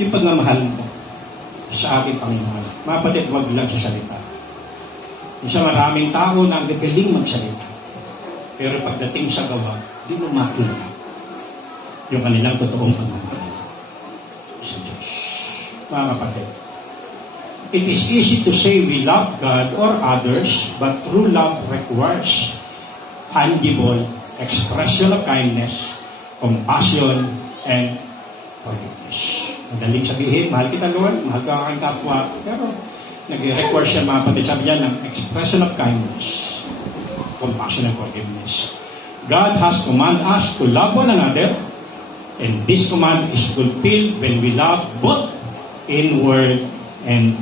Yung pagmamahal mo sa ating Panginoon. Mga kapatid, huwag lang sa salita. Isa maraming tao na ang gagaling magsalita. Pero pagdating sa gawa, di mo makita yung kanilang totoong pagmamahal sa Diyos. Mga kapatid, it is easy to say we love God or others, but true love requires tangible expression of kindness, compassion, and forgiveness. Madaling sabihin, mahal kita Lord, mahal ka aking kapwa, pero nag-require siya mga kapatid, sabi niya, ng expression of kindness, compassion, and forgiveness. God has commanded us to love one another, and this command is fulfilled when we love both in word and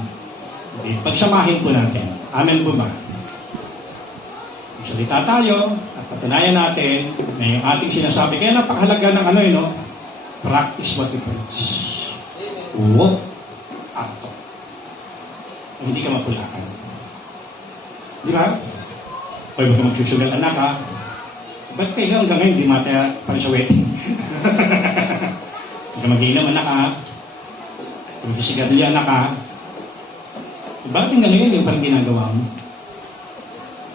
deed. Pagsamahin po natin. Amen po ba? Magsalita tayo at patunayan natin na yung ating sinasabi. Kaya napakahalaga ng practice what you preach. Walk out. Hindi ka mapulakan. Di ba? Pwede ba ka magsusugal anak ha? Ba't kayo hanggang ngayon di mata para sa wedding? Huwag ka mag-inom anak ha? Huwag ka sigarilya anak ha? Bakit hanggang ngayon yung parang ginagawa mo?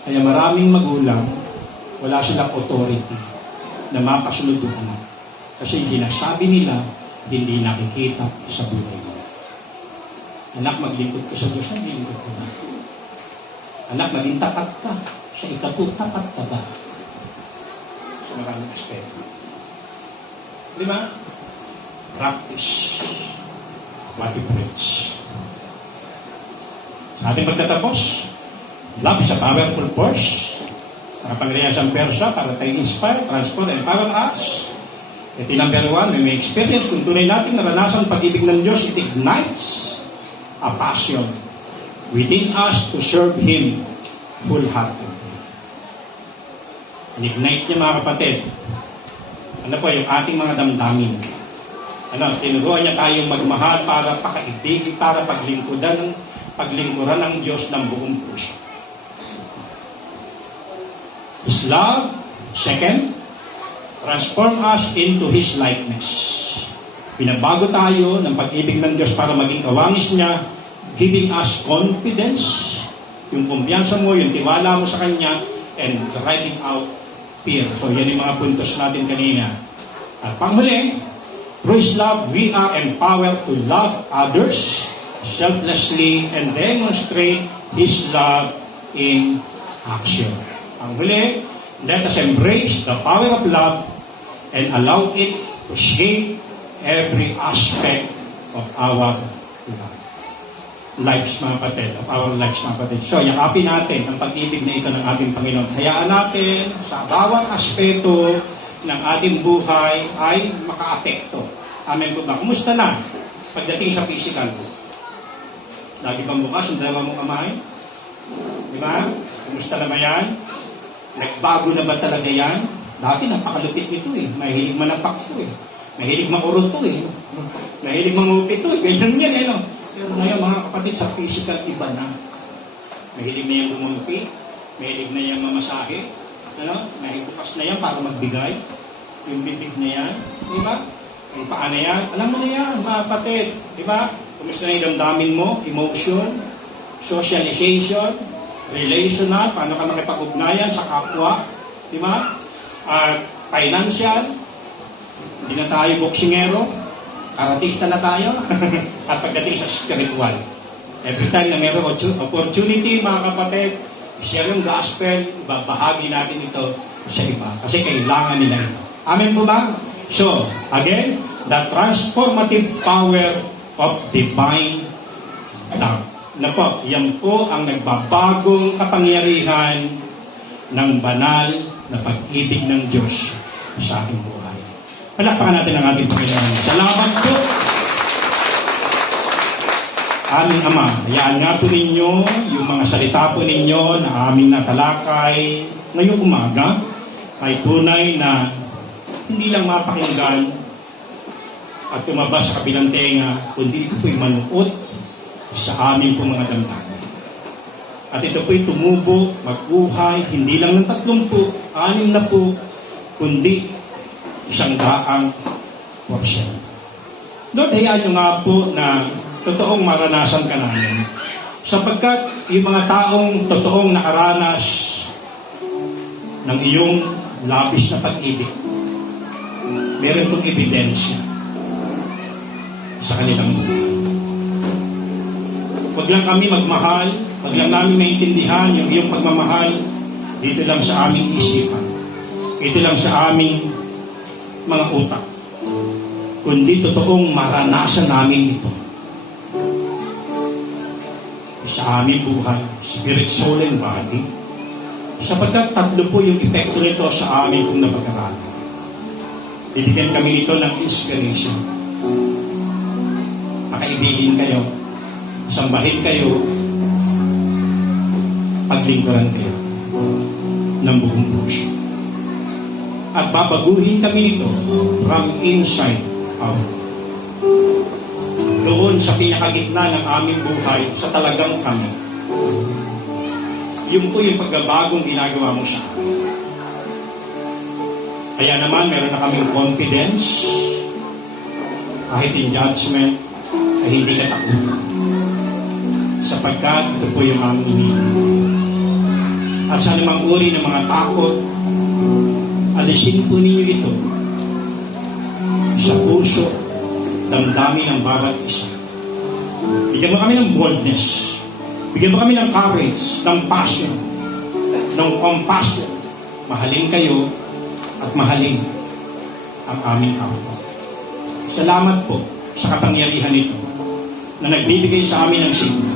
Kaya maraming magulang, wala silang authority na mapasunod yung anak. Kasi yung sinasabi nila, hindi nakikita sa buhay mo. Anak, maglingkod ka sa Diyos, maglingkod ka na. Anak, maging tapat ka. Sa ikapo, tapat ka ba? Sa maraming aspeto. Di ba? Practice what you preach. Sa ating pagtatapos, love is a powerful force. Nakapangyarihan siyang persa para tayo inspire, transform, and empower us. Ito yung number 1, may experience. Kung tunay natin naranasan pag-ibig ng Diyos, it ignites a passion within us to serve Him wholeheartedly. In-ignite niya mga kapatid. Ano po, yung ating mga damdamin. Tinuruan niya tayong magmahal para pakaibig, para paglingkuran ng Diyos ng buong puso. His love, second, transform us into His likeness. Pinabago tayo ng pag-ibig ng Diyos para maging kawangis niya, giving us confidence, yung kumpiyansa mo, yung tiwala mo sa Kanya, and driving out fear. So, yan yung mga puntos natin kanina. At panghuli, through His love, we are empowered to love others selflessly and demonstrate His love in action. Ang huli, let us embrace the power of love and allow it to shape every aspect of our lives, mga kapatid, of our lives, mga kapatid. So, yakapin natin ang pag-ibig na ito ng ating Panginoon. Hayaan natin sa bawat aspeto ng ating buhay ay maka-apekto. Amen po ba? Kumusta na pagdating sa physical po? Lagi bang bukas ang dalawa mong kamay? Di ba? Kumusta na ba yan? Nagbago na ba talaga yan? Dati napakalupit nito eh. Mahilig manapak to eh. Mahilig makurot to eh. Mahilig mangupit to, ganyan yan, no? Pero ngayon, mga kapatid, sa physical, iba na. Mahilig na yan gumupit, mahilig na yan mamasahe, ano? Mahibukas na yan para magbigay. Yung bibig na yan, di ba? Yung paa na yan, alam mo na yan, mga kapatid, di ba? Kumusta na yung damdamin mo, emotion, socialization, relational, paano ka makipag-ugnayan sa kapwa, di ba? At financial, hindi na tayo boksingero, artista na tayo, at pagdating sa spiritual. Every time na mayroong opportunity, mga kapatid, share yung gospel, babahagi natin ito sa iba. Kasi kailangan nila ito. Amen po ba? So, again, the transformative power of divine love. Na po, yan po ang nagbabagong kapangyarihan ng banal na pag-ibig ng Diyos sa ating buhay. Palakpakan natin ang ating Panginoon. Salamat po. Aming Ama, hayaan nga po ninyo yung mga salita po ninyo na aming natalakay ngayong umaga ay tunay na hindi lang mapakinggan at tumabas sa kabilang tenga, kundi ito po'y manuot sa aming po mga damdamin. At ito po'y tumubo, magbuhay, hindi lang ng 30, 60, kundi 100%. Lord, hayaan nyo nga po na totoong maranasan ka namin. Sapagkat yung mga taong totoong nakaranas ng iyong labis na pag-ibig, meron itong ebidensya sa kanilang buhay. Huwag lang kami magmahal, huwag lang namin maintindihan yung iyong pagmamahal dito lang sa aming isipan, dito lang sa aming mga utak, kundi totoong maranasan namin ito sa aming buhay, spirit, soul, and body, sapagkat 3 po yung epekto nito sa aming kung napag-aralan. Bibigyan kami nito ng inspiration. Makaibigin kayo, sambahin kayo, paglingkuran kayo ng buong puso. At babaguhin kami nito from inside out. Doon sa pinakagitna ng aming buhay, sa talagang kami. Yun po yung pagbabagong ginagawa mo sa amin. Kaya naman, meron na kaming confidence, kahit in judgment, ay hindi ka takot. Sapagkat ito po yung aming hinihingi. At sa namang uri ng mga takot, alisin po ninyo ito sa puso, damdamin ng bawat isa. Bigyan mo kami ng boldness. Bigyan mo kami ng courage, ng passion, ng compassion. Mahalin kayo at mahalin ang aming kapwa. Salamat po sa kapangyarihan nito na nagbibigay sa amin ng sigla,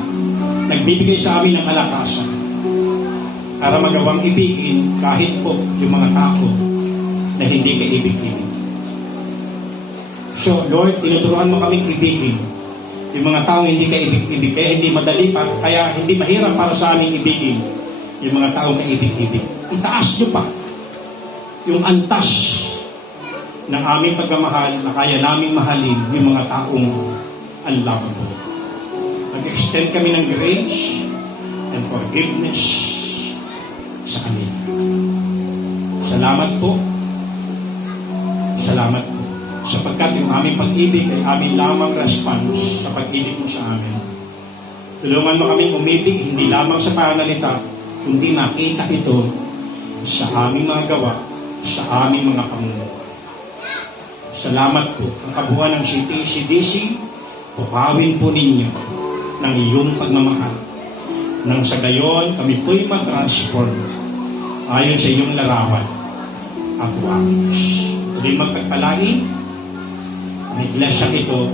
nagbibigay sa amin ng kalakasan para magawang ibigin kahit po yung mga tao na hindi ka ibig-ibig. So, Lord, tinuturuan mo kaming ibigin yung mga taong hindi ka ibig-ibig, kaya hindi madali pa, kaya hindi mahirap para sa aming ibigin yung mga taong ka ibig-ibig. Itaas nyo pa yung antas ng aming pagmamahal na kaya naming mahalin yung mga taong unlovable. Nag-extend kami ng grace and forgiveness sa kanila. Salamat po. Salamat po. Sapagkat yung aming pag-ibig ay aming lamang response sa pag-ibig mo sa amin. Tulungan mo kaming umibig, hindi lamang sa pananalita, kundi makita ito sa aming mga gawa, sa aming mga pamumuhay. Salamat po. Ang kabuuan ng CTCDC, pupawin po ninyo ng iyong pagmamahal. Nang sa gayon, kami po'y matransform ayon sa iyong larawan at wamis. Tuloy magpagpalain ang iglesia ito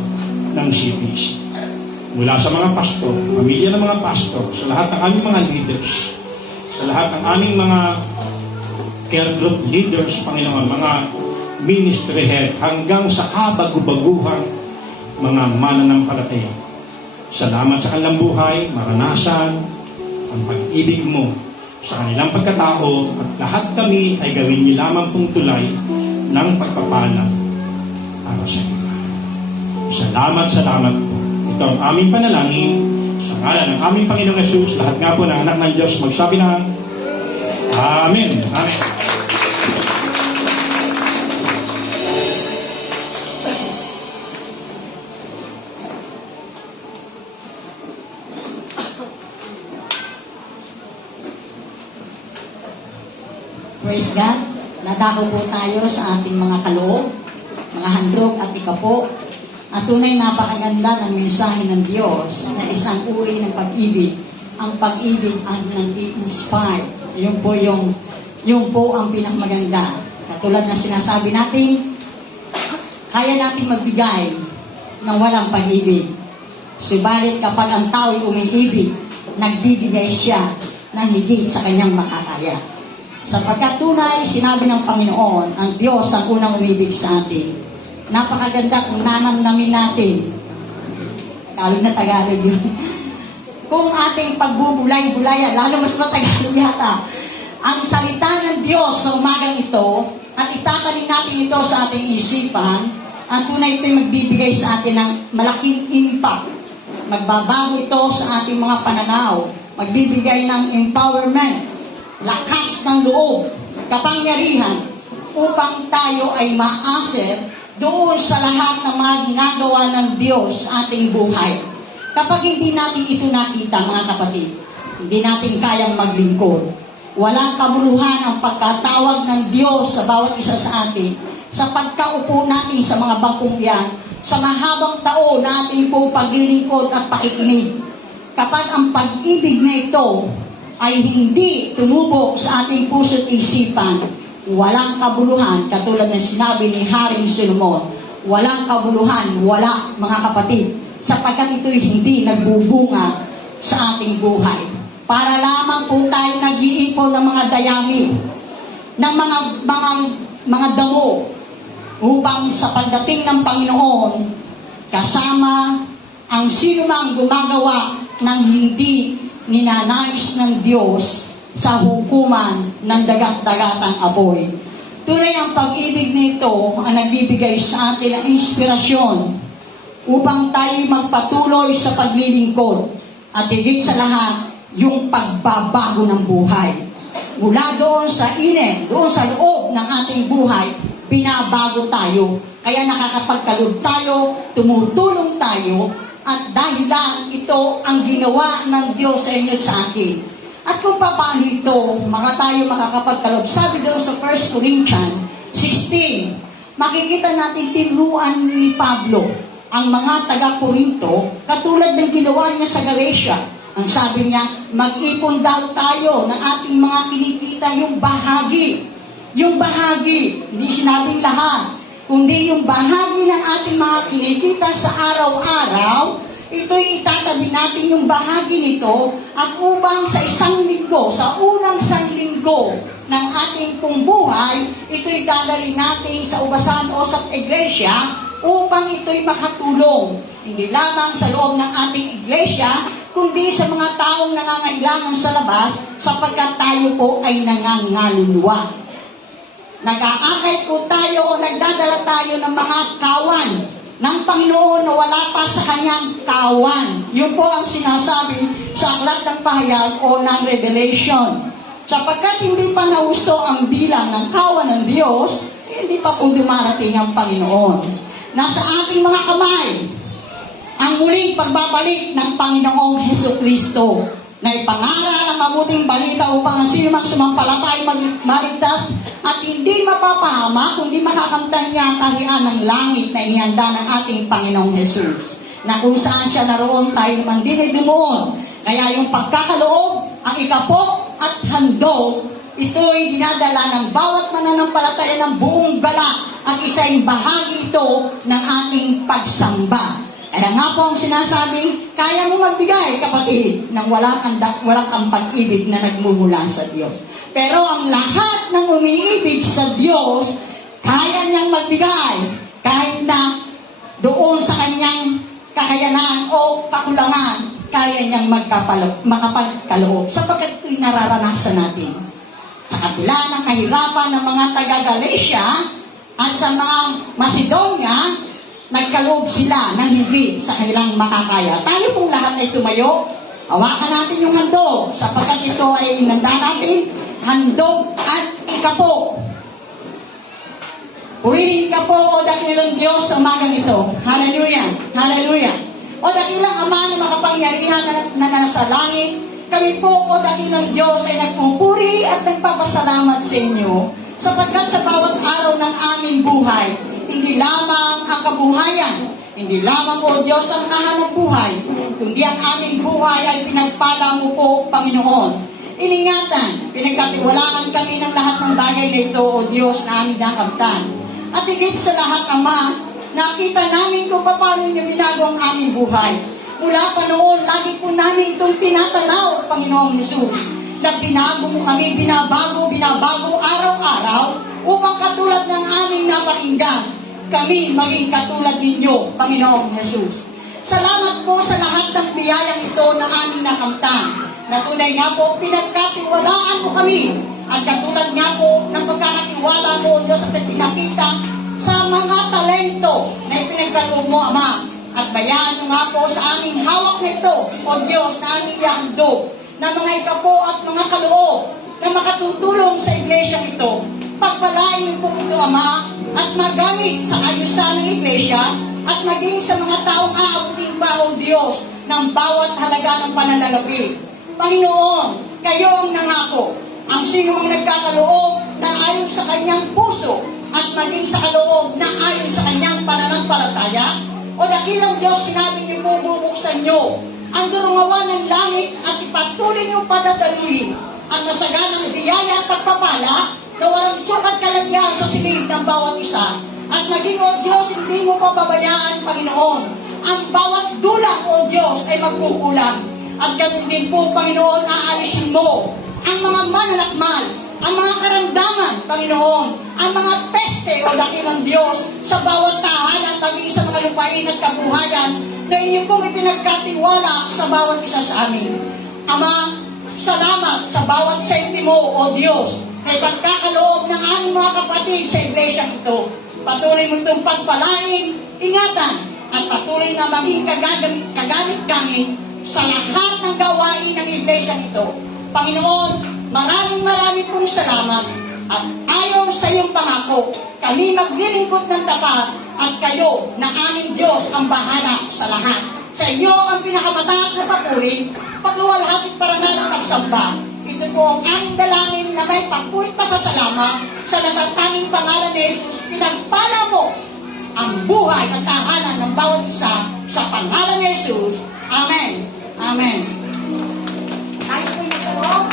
ng CTC. Mula sa mga pastor, pamilya ng mga pastor, sa lahat ng aming mga leaders, sa lahat ng aming mga care group leaders, Panginoon, mga ministry head, hanggang sa kabagu-baguhang mga mananampalataya. Salamat sa kanilang buhay, maranasan ang pag-ibig mo sa kanilang pagkatao, at lahat kami ay gawin niyo lamang pong tulay ng pagpapala para sa iba. Salamat po. Ito ang aming panalangin sa ngalan ng aming Panginoong Yesus. Lahat nga po ng anak ng Diyos magsabi ng Amen. Amen. Praise God. Nadako po tayo sa ating mga kaloob, mga handog at ikapo. At tunay napakaganda ng mensahe ng Diyos na isang uri ng pag-ibig. Ang pag-ibig ang nag-i-inspire. Yun po ang pinakamaganda. Katulad na sinasabi natin, kaya natin magbigay ng walang pag-ibig. Subalit kapag ang tao'y umiibig, nagbibigay siya ng higit sa kanyang makakaya. Sapagkat tunay, sinabi ng Panginoon, ang Diyos ang unang umibig sa atin. Napakaganda kung nanamnamin natin. Tagalog na Tagalog yun. Kung ating pagbubulay-bulaya, lalo mas matagalog yata, ang salita ng Diyos sa umagang ito, at itatanim natin ito sa ating isipan, ang tunay ito'y magbibigay sa atin ng malaking impact. Magbabago ito sa ating mga pananaw. Magbibigay ng empowerment, lakas ng loob, kapangyarihan, upang tayo ay maasir doon sa lahat ng mga ginagawa ng Diyos sa ating buhay. Kapag hindi natin ito nakita, mga kapatid, hindi natin kayang maglingkod. Walang kabuluhan ang pagkatawag ng Diyos sa bawat isa sa atin, sa pagkaupo natin sa mga bangkong yan, sa mahabang taon na ating po paglilingkod at pakikinig. Kapag ang pag-ibig na ito ay hindi tumubok sa ating puso't isipan, walang kabuluhan, katulad ng sinabi ni Haring Solomon, walang kabuluhan, wala, mga kapatid, sapagkat ito'y hindi nagbubunga sa ating buhay. Para lamang po tayo nag-iipon ng mga dayami, ng mga damo, upang sa pagdating ng Panginoon, kasama ang sino mang gumagawa ng hindi ninanais ng Diyos sa hukuman ng dagat-dagatang apoy. Tunay ang pag-ibig nito ang nagbibigay sa atin ng inspirasyon upang tayo magpatuloy sa paglilingkod at higit sa lahat, yung pagbabago ng buhay. Mula doon sa init, doon sa loob ng ating buhay, binabago tayo. Kaya nakakapagkaloob tayo, tumutulong tayo, at dahilan ito ang ginawa ng Diyos sa inyo at sa akin. At kung paano ito, mga tayo makakapagkaloob. Sabi doon sa 1 Corinthians 16, makikita natin tinuruan ni Pablo ang mga taga-Korinto, katulad ng ginawa niya sa Galatia. Ang sabi niya, mag-ipon daw tayo ng ating mga kinikita, yung bahagi. Yung bahagi, hindi sinabing lahat, kundi yung bahagi ng ating mga kinikita sa araw-araw, ito'y itatabi natin yung bahagi nito at upang sa isang linggo, sa unang linggo ng ating pong buhay, ito'y dadalhin natin sa ubasan o sa iglesia upang ito'y makatulong. Hindi lamang sa loob ng ating iglesia, kundi sa mga taong nangangailangan sa labas sapagkat tayo po ay nangangaluluwa. Nag-aakay po tayo o nagdadala tayo ng mga kawan ng Panginoon na wala pa sa kanyang kawan. Yun po ang sinasabi sa Aklat ng Pahayag o ng Revelation. Sapagkat hindi pa nahusto ang bilang ng kawan ng Diyos, hindi pa po dumarating ang Panginoon. Nasa ating mga kamay ang muling pagbabalik ng Panginoong Hesukristo na ipangaral ang mabuting balita upang ang sino mang sumampalatay maligtas at hindi mapapahama kundi makakamtan niya ang kaharian ng langit na inihanda ng ating Panginoong Jesus. Na kung saan siya naroon, tayo naman din ay dumuon. Kaya yung pagkakaloob, ang ikapo at handog, ito'y dinadala ng bawat mananampalataya ng buong galak at isang bahagi ito ng ating pagsamba. Kaya nga po ang sinasabi, kaya mo magbigay, kapatid, ng walang kang pag-ibig na nagmumula sa Diyos. Pero ang lahat ng umiibig sa Diyos, kaya niyang magbigay kahit na doon sa kanyang kakayanan o kakulangan, kaya niyang makapagkaloob sapagkat ito'y nararanasan natin. Sa kabila ng kahirapan ng mga taga-Galatia at sa mga Macedonia, nagkaloob sila ng higit sa kanilang makakaya. Tayo pong lahat ay tumayo. Hawakan natin yung handog sapagkat ito ay nanda natin, handog at ikapo. Purihin ka po, O dakilang Diyos, sa umagang ito. Hallelujah! Hallelujah! O dakilang Ama na makapangyarihan na nasa langit, kami po, O dakilang Diyos, ay nagpupuri at nagpapasalamat sa inyo sapagkat sa bawat araw ng aming buhay, hindi lamang ang kabuhayan, hindi lamang, O Diyos, ang nahanap buhay, kundi ang aming buhay ay pinagpala mo po, Panginoon. Iningatan, pinagkatiwalaan kami ng lahat ng bagay na ito, O Diyos, na aming nakamtan. At higit sa lahat, Ama, nakita namin kung paano niyo binago ang aming buhay. Mula pa noon, lagi po namin itong tinatanaw, Panginoong Hesus, na binago mo kami, binabago araw-araw, upang katulad ng aming napakinggan, kami maging katulad ninyo, Panginoong Hesus. Salamat po sa lahat ng biyayang ito na aming nakamtan, na tunay nga po, pinagkatiwalaan mo kami, at katulad nga po ng pagkakatiwala mo, O Diyos, at pinakita sa mga talento na ipinagkaloob mo, Ama. At bayaan mo nga po sa aming hawak na ito, O Diyos, na aming ihandog, na mga ikapo at mga kaloob na makatutulong sa iglesyang ito. Pagpalain niyo po ito, Ama, at magamit sa ayusan ng iglesia at maging sa mga taong aabutin pa, O Diyos, ng bawat halaga ng pananalapi. Panginoon, kayo ang nangako. Ang sino mang nagkakaloob na ayon sa kanyang puso at maging sa kaloob na ayon sa kanyang pananampalataya, o dakilang Diyos, sinabi niyo po, bubuksan niyo ang durungawan ng langit at ipatuloy niyo padadaluhin ang masaganang biyaya at pagpapala na walang sukat kalagyan sa silid ng bawat isa. At maging, O Diyos, hindi mo pababayaan, Panginoon, ang bawat dulang, O Diyos, ay magkukulang. At ganun din po, Panginoon, aalisin mo ang mga mananakmal, ang mga karamdaman, Panginoon, ang mga peste, O dakilang Diyos, sa bawat tahanan, maging sa mga lupain at kabuhayan na inyo pong ipinagkatiwala sa bawat isa sa amin. Ama, salamat sa bawat sentimo, O Diyos, na pagkakaloob ng aming mga kapatid sa iglesia ito. Patuloy mo itong pagpalain, ingatan, at patuloy na maging kagamit kami sa lahat ng gawain ng iglesia ito. Panginoon, maraming pong salamat at ayon sa iyong pangako, kami maglilingkod ng tapat at kayo na aming Diyos ang bahala sa lahat. Sa iyo ang pinakamataas na papuri, pagluwalhati at parangal at pagsamba. Ito po ang aming dalangin na may papurit pasasalamat sa natatanging pangalan ni Jesus. Pinagpala mo ang buhay at tahanan ng bawat isa sa pangalan ni Jesus. Amen. Amen. Tayo po yung talong.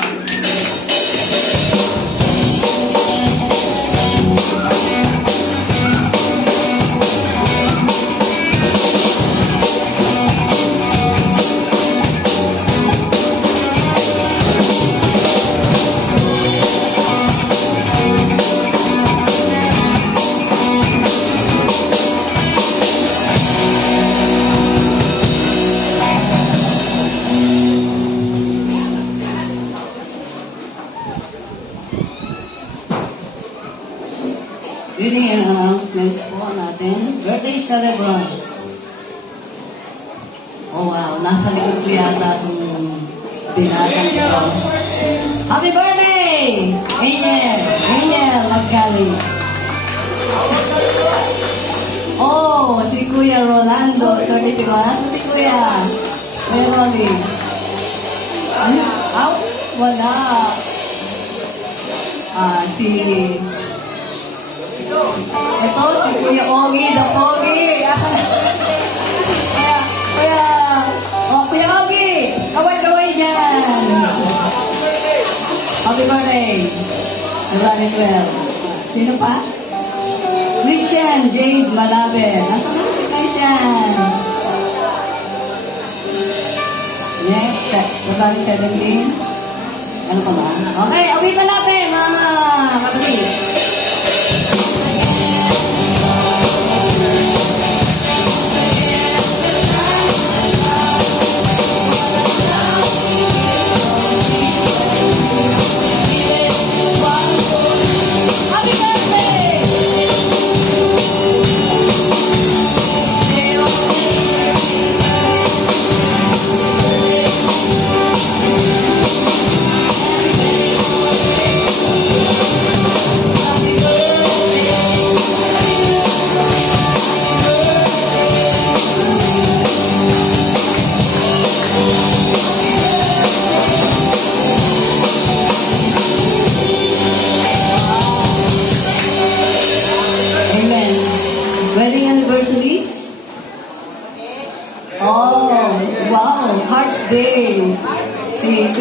Reading and announcements po natin. Birthday celebrant. Oh wow, nasa likod ko yata itong dinatan ko. Happy birthday! Angel Magkali. Oh, si Kuya Rolando, 31. Si Kuya Rolly. Wala. Si ito, si Kuya Ogie, the Pogi. Kuya Ogie, kaway-kaway dyan. Happy birthday. Run it well. Sino pa? Christian Jade Malabe. Nasaan na si Christian? Next, February 17. Ano pa ba? Okay, awitan natin, mga kapatid. Oh, wow, Hearts Day. Si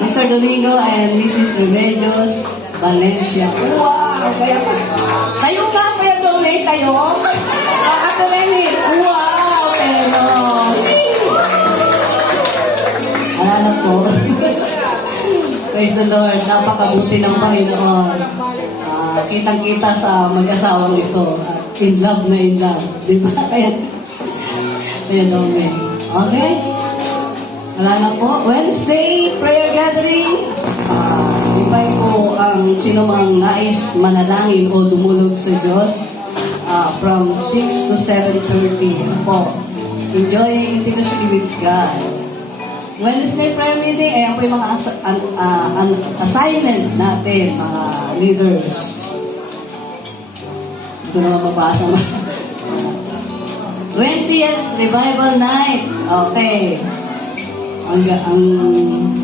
Mr. Domingo and Mrs. Remedios Valencia. Wow, kaya pa. Kayo nga, Kuya Donate, kayo? Ate Lenny, wow, pero. Alala po. Praise the Lord, napakabuti ng Panginoon. Kitang-kita sa mag-asawang ito. In love na in love. Di ba? Kaya Donate. Okay? Wala na po. Wednesday, prayer gathering. Invite po ang sino mang nais manalangin o dumulog sa Diyos from 6 to 7:30 po. Enjoy intimacy with God. Wednesday prayer meeting, ayan po yung mga assignment natin, mga leaders. Ito naman mabasa mo. 20th Revival Night. Okay. Ang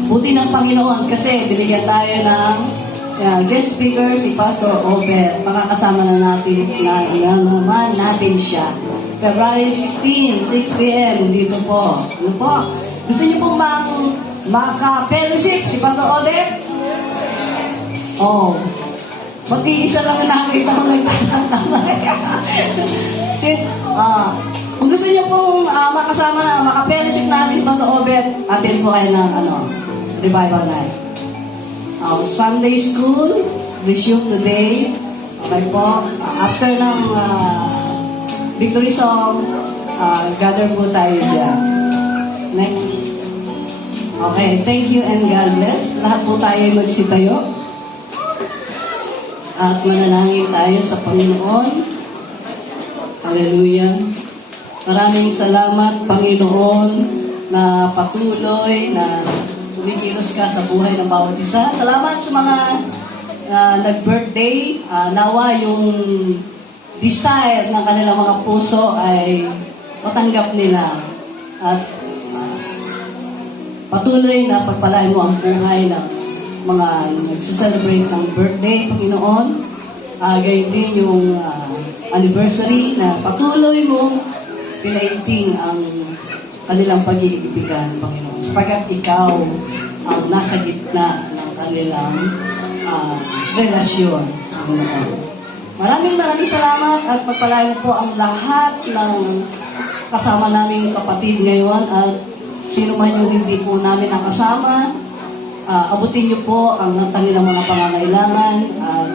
buti ng Panginoon kasi binigyan tayo ng guest speaker, si Pastor Obed. Makakasama na naman natin siya. February 16, 6 p.m. dito po. Ano po? Gusto niyo pong maka-fellowship si Pastor Obed? Oh. Mag-iisa lang na nakita ko nagtasang tamay. Kung gusto niyo pong makasama na maka-fellowship natin Pastor Obed, attend po kayo ng Revival Night. Sunday School, resume today. Okay po. After ng victory song, gather po tayo dyan. Next. Okay, thank you and God bless. Lahat po tayo magsitayo. At manalangin tayo sa Panginoon. Hallelujah. Maraming salamat, Panginoon, na patuloy na kumikilos ka sa buhay ng bawat isa. Salamat sa mga nag-birthday. Nawa yung desire ng kanilang mga puso ay matanggap nila. At patuloy na pagpalain mo ang buhay ng mga nagse-celebrate ng birthday, Panginoon. Gayon din yung anniversary na patuloy mo pinaiting ang kanilang pag-iibigan, Panginoon. Sapagkat ikaw ang nasa gitna ng kanilang relasyon, Panginoon. Maraming salamat at pagpalain po ang lahat ng kasama naming kapatid ngayon at sino man yung hindi po namin nakasama. Abutin niyo po ang kanilang mga pangangailangan at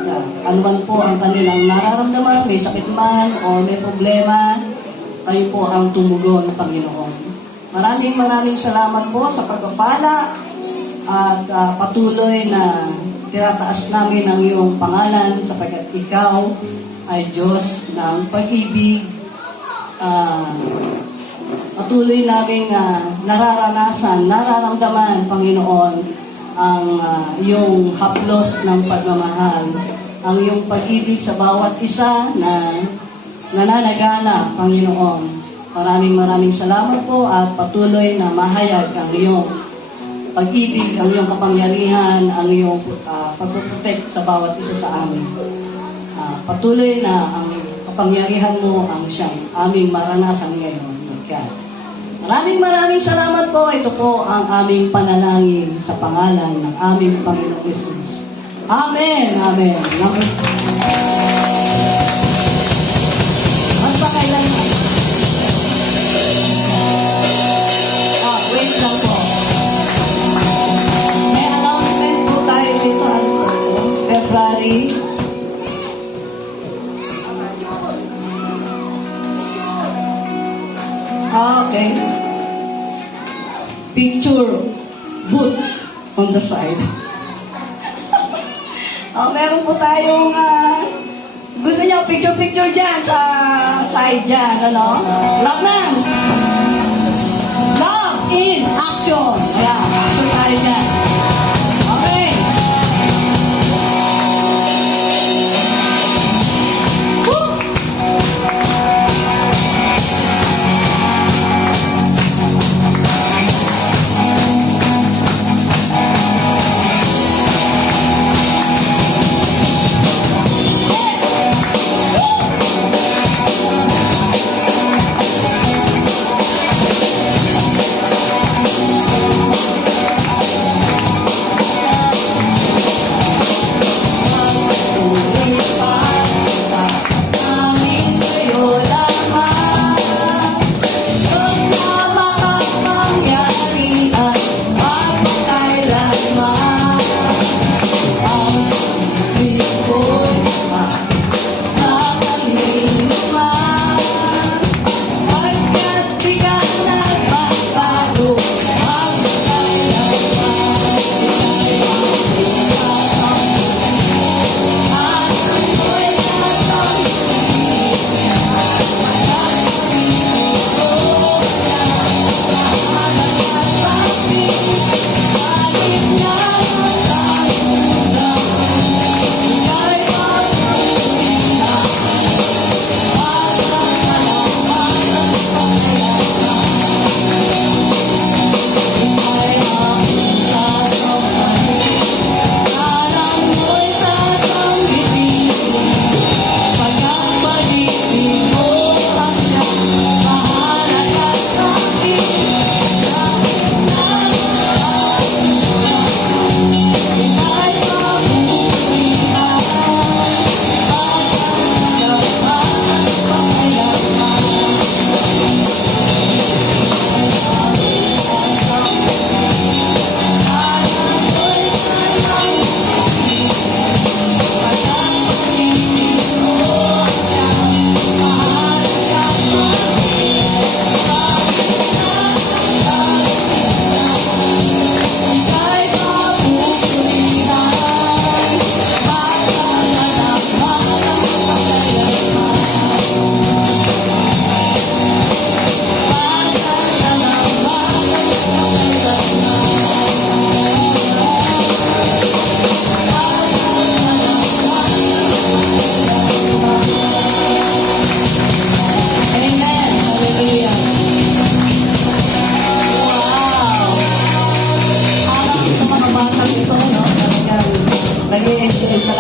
anuman po ang kanilang nararamdaman, may sakit man o may problema, kayo po ang tumugon ng Panginoon. Maraming salamat po sa pagpapala at patuloy na tinataas namin ang iyong pangalan sapagkat ikaw ay Diyos ng pag-ibig. Patuloy namin nararamdaman, Panginoon, ang iyong haplos ng pagmamahal, ang iyong pag-ibig sa bawat isa na nananagana, Panginoon. Maraming salamat po at patuloy na mahayag ang iyong pag-ibig, ang iyong kapangyarihan, ang iyong pagpuprotect sa bawat isa sa amin. Patuloy na ang kapangyarihan mo ang siyang aming maranasan ngayon. God. Maraming salamat po. Ito po ang aming panalangin sa pangalan ng aming Panginoong Jesus. Amen. Amen. Magpakailanman. Wait lang po. May announcement po tayo dito. February. Okay. Picture booth on the side. Meron po tayong gusto niyo picture dyan sa side dyan, ano? Love man! Love in action! Ayan, action tayo dyan. Okay. Woo!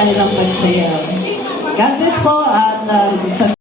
kanilang pagsayaw. God bless po at sa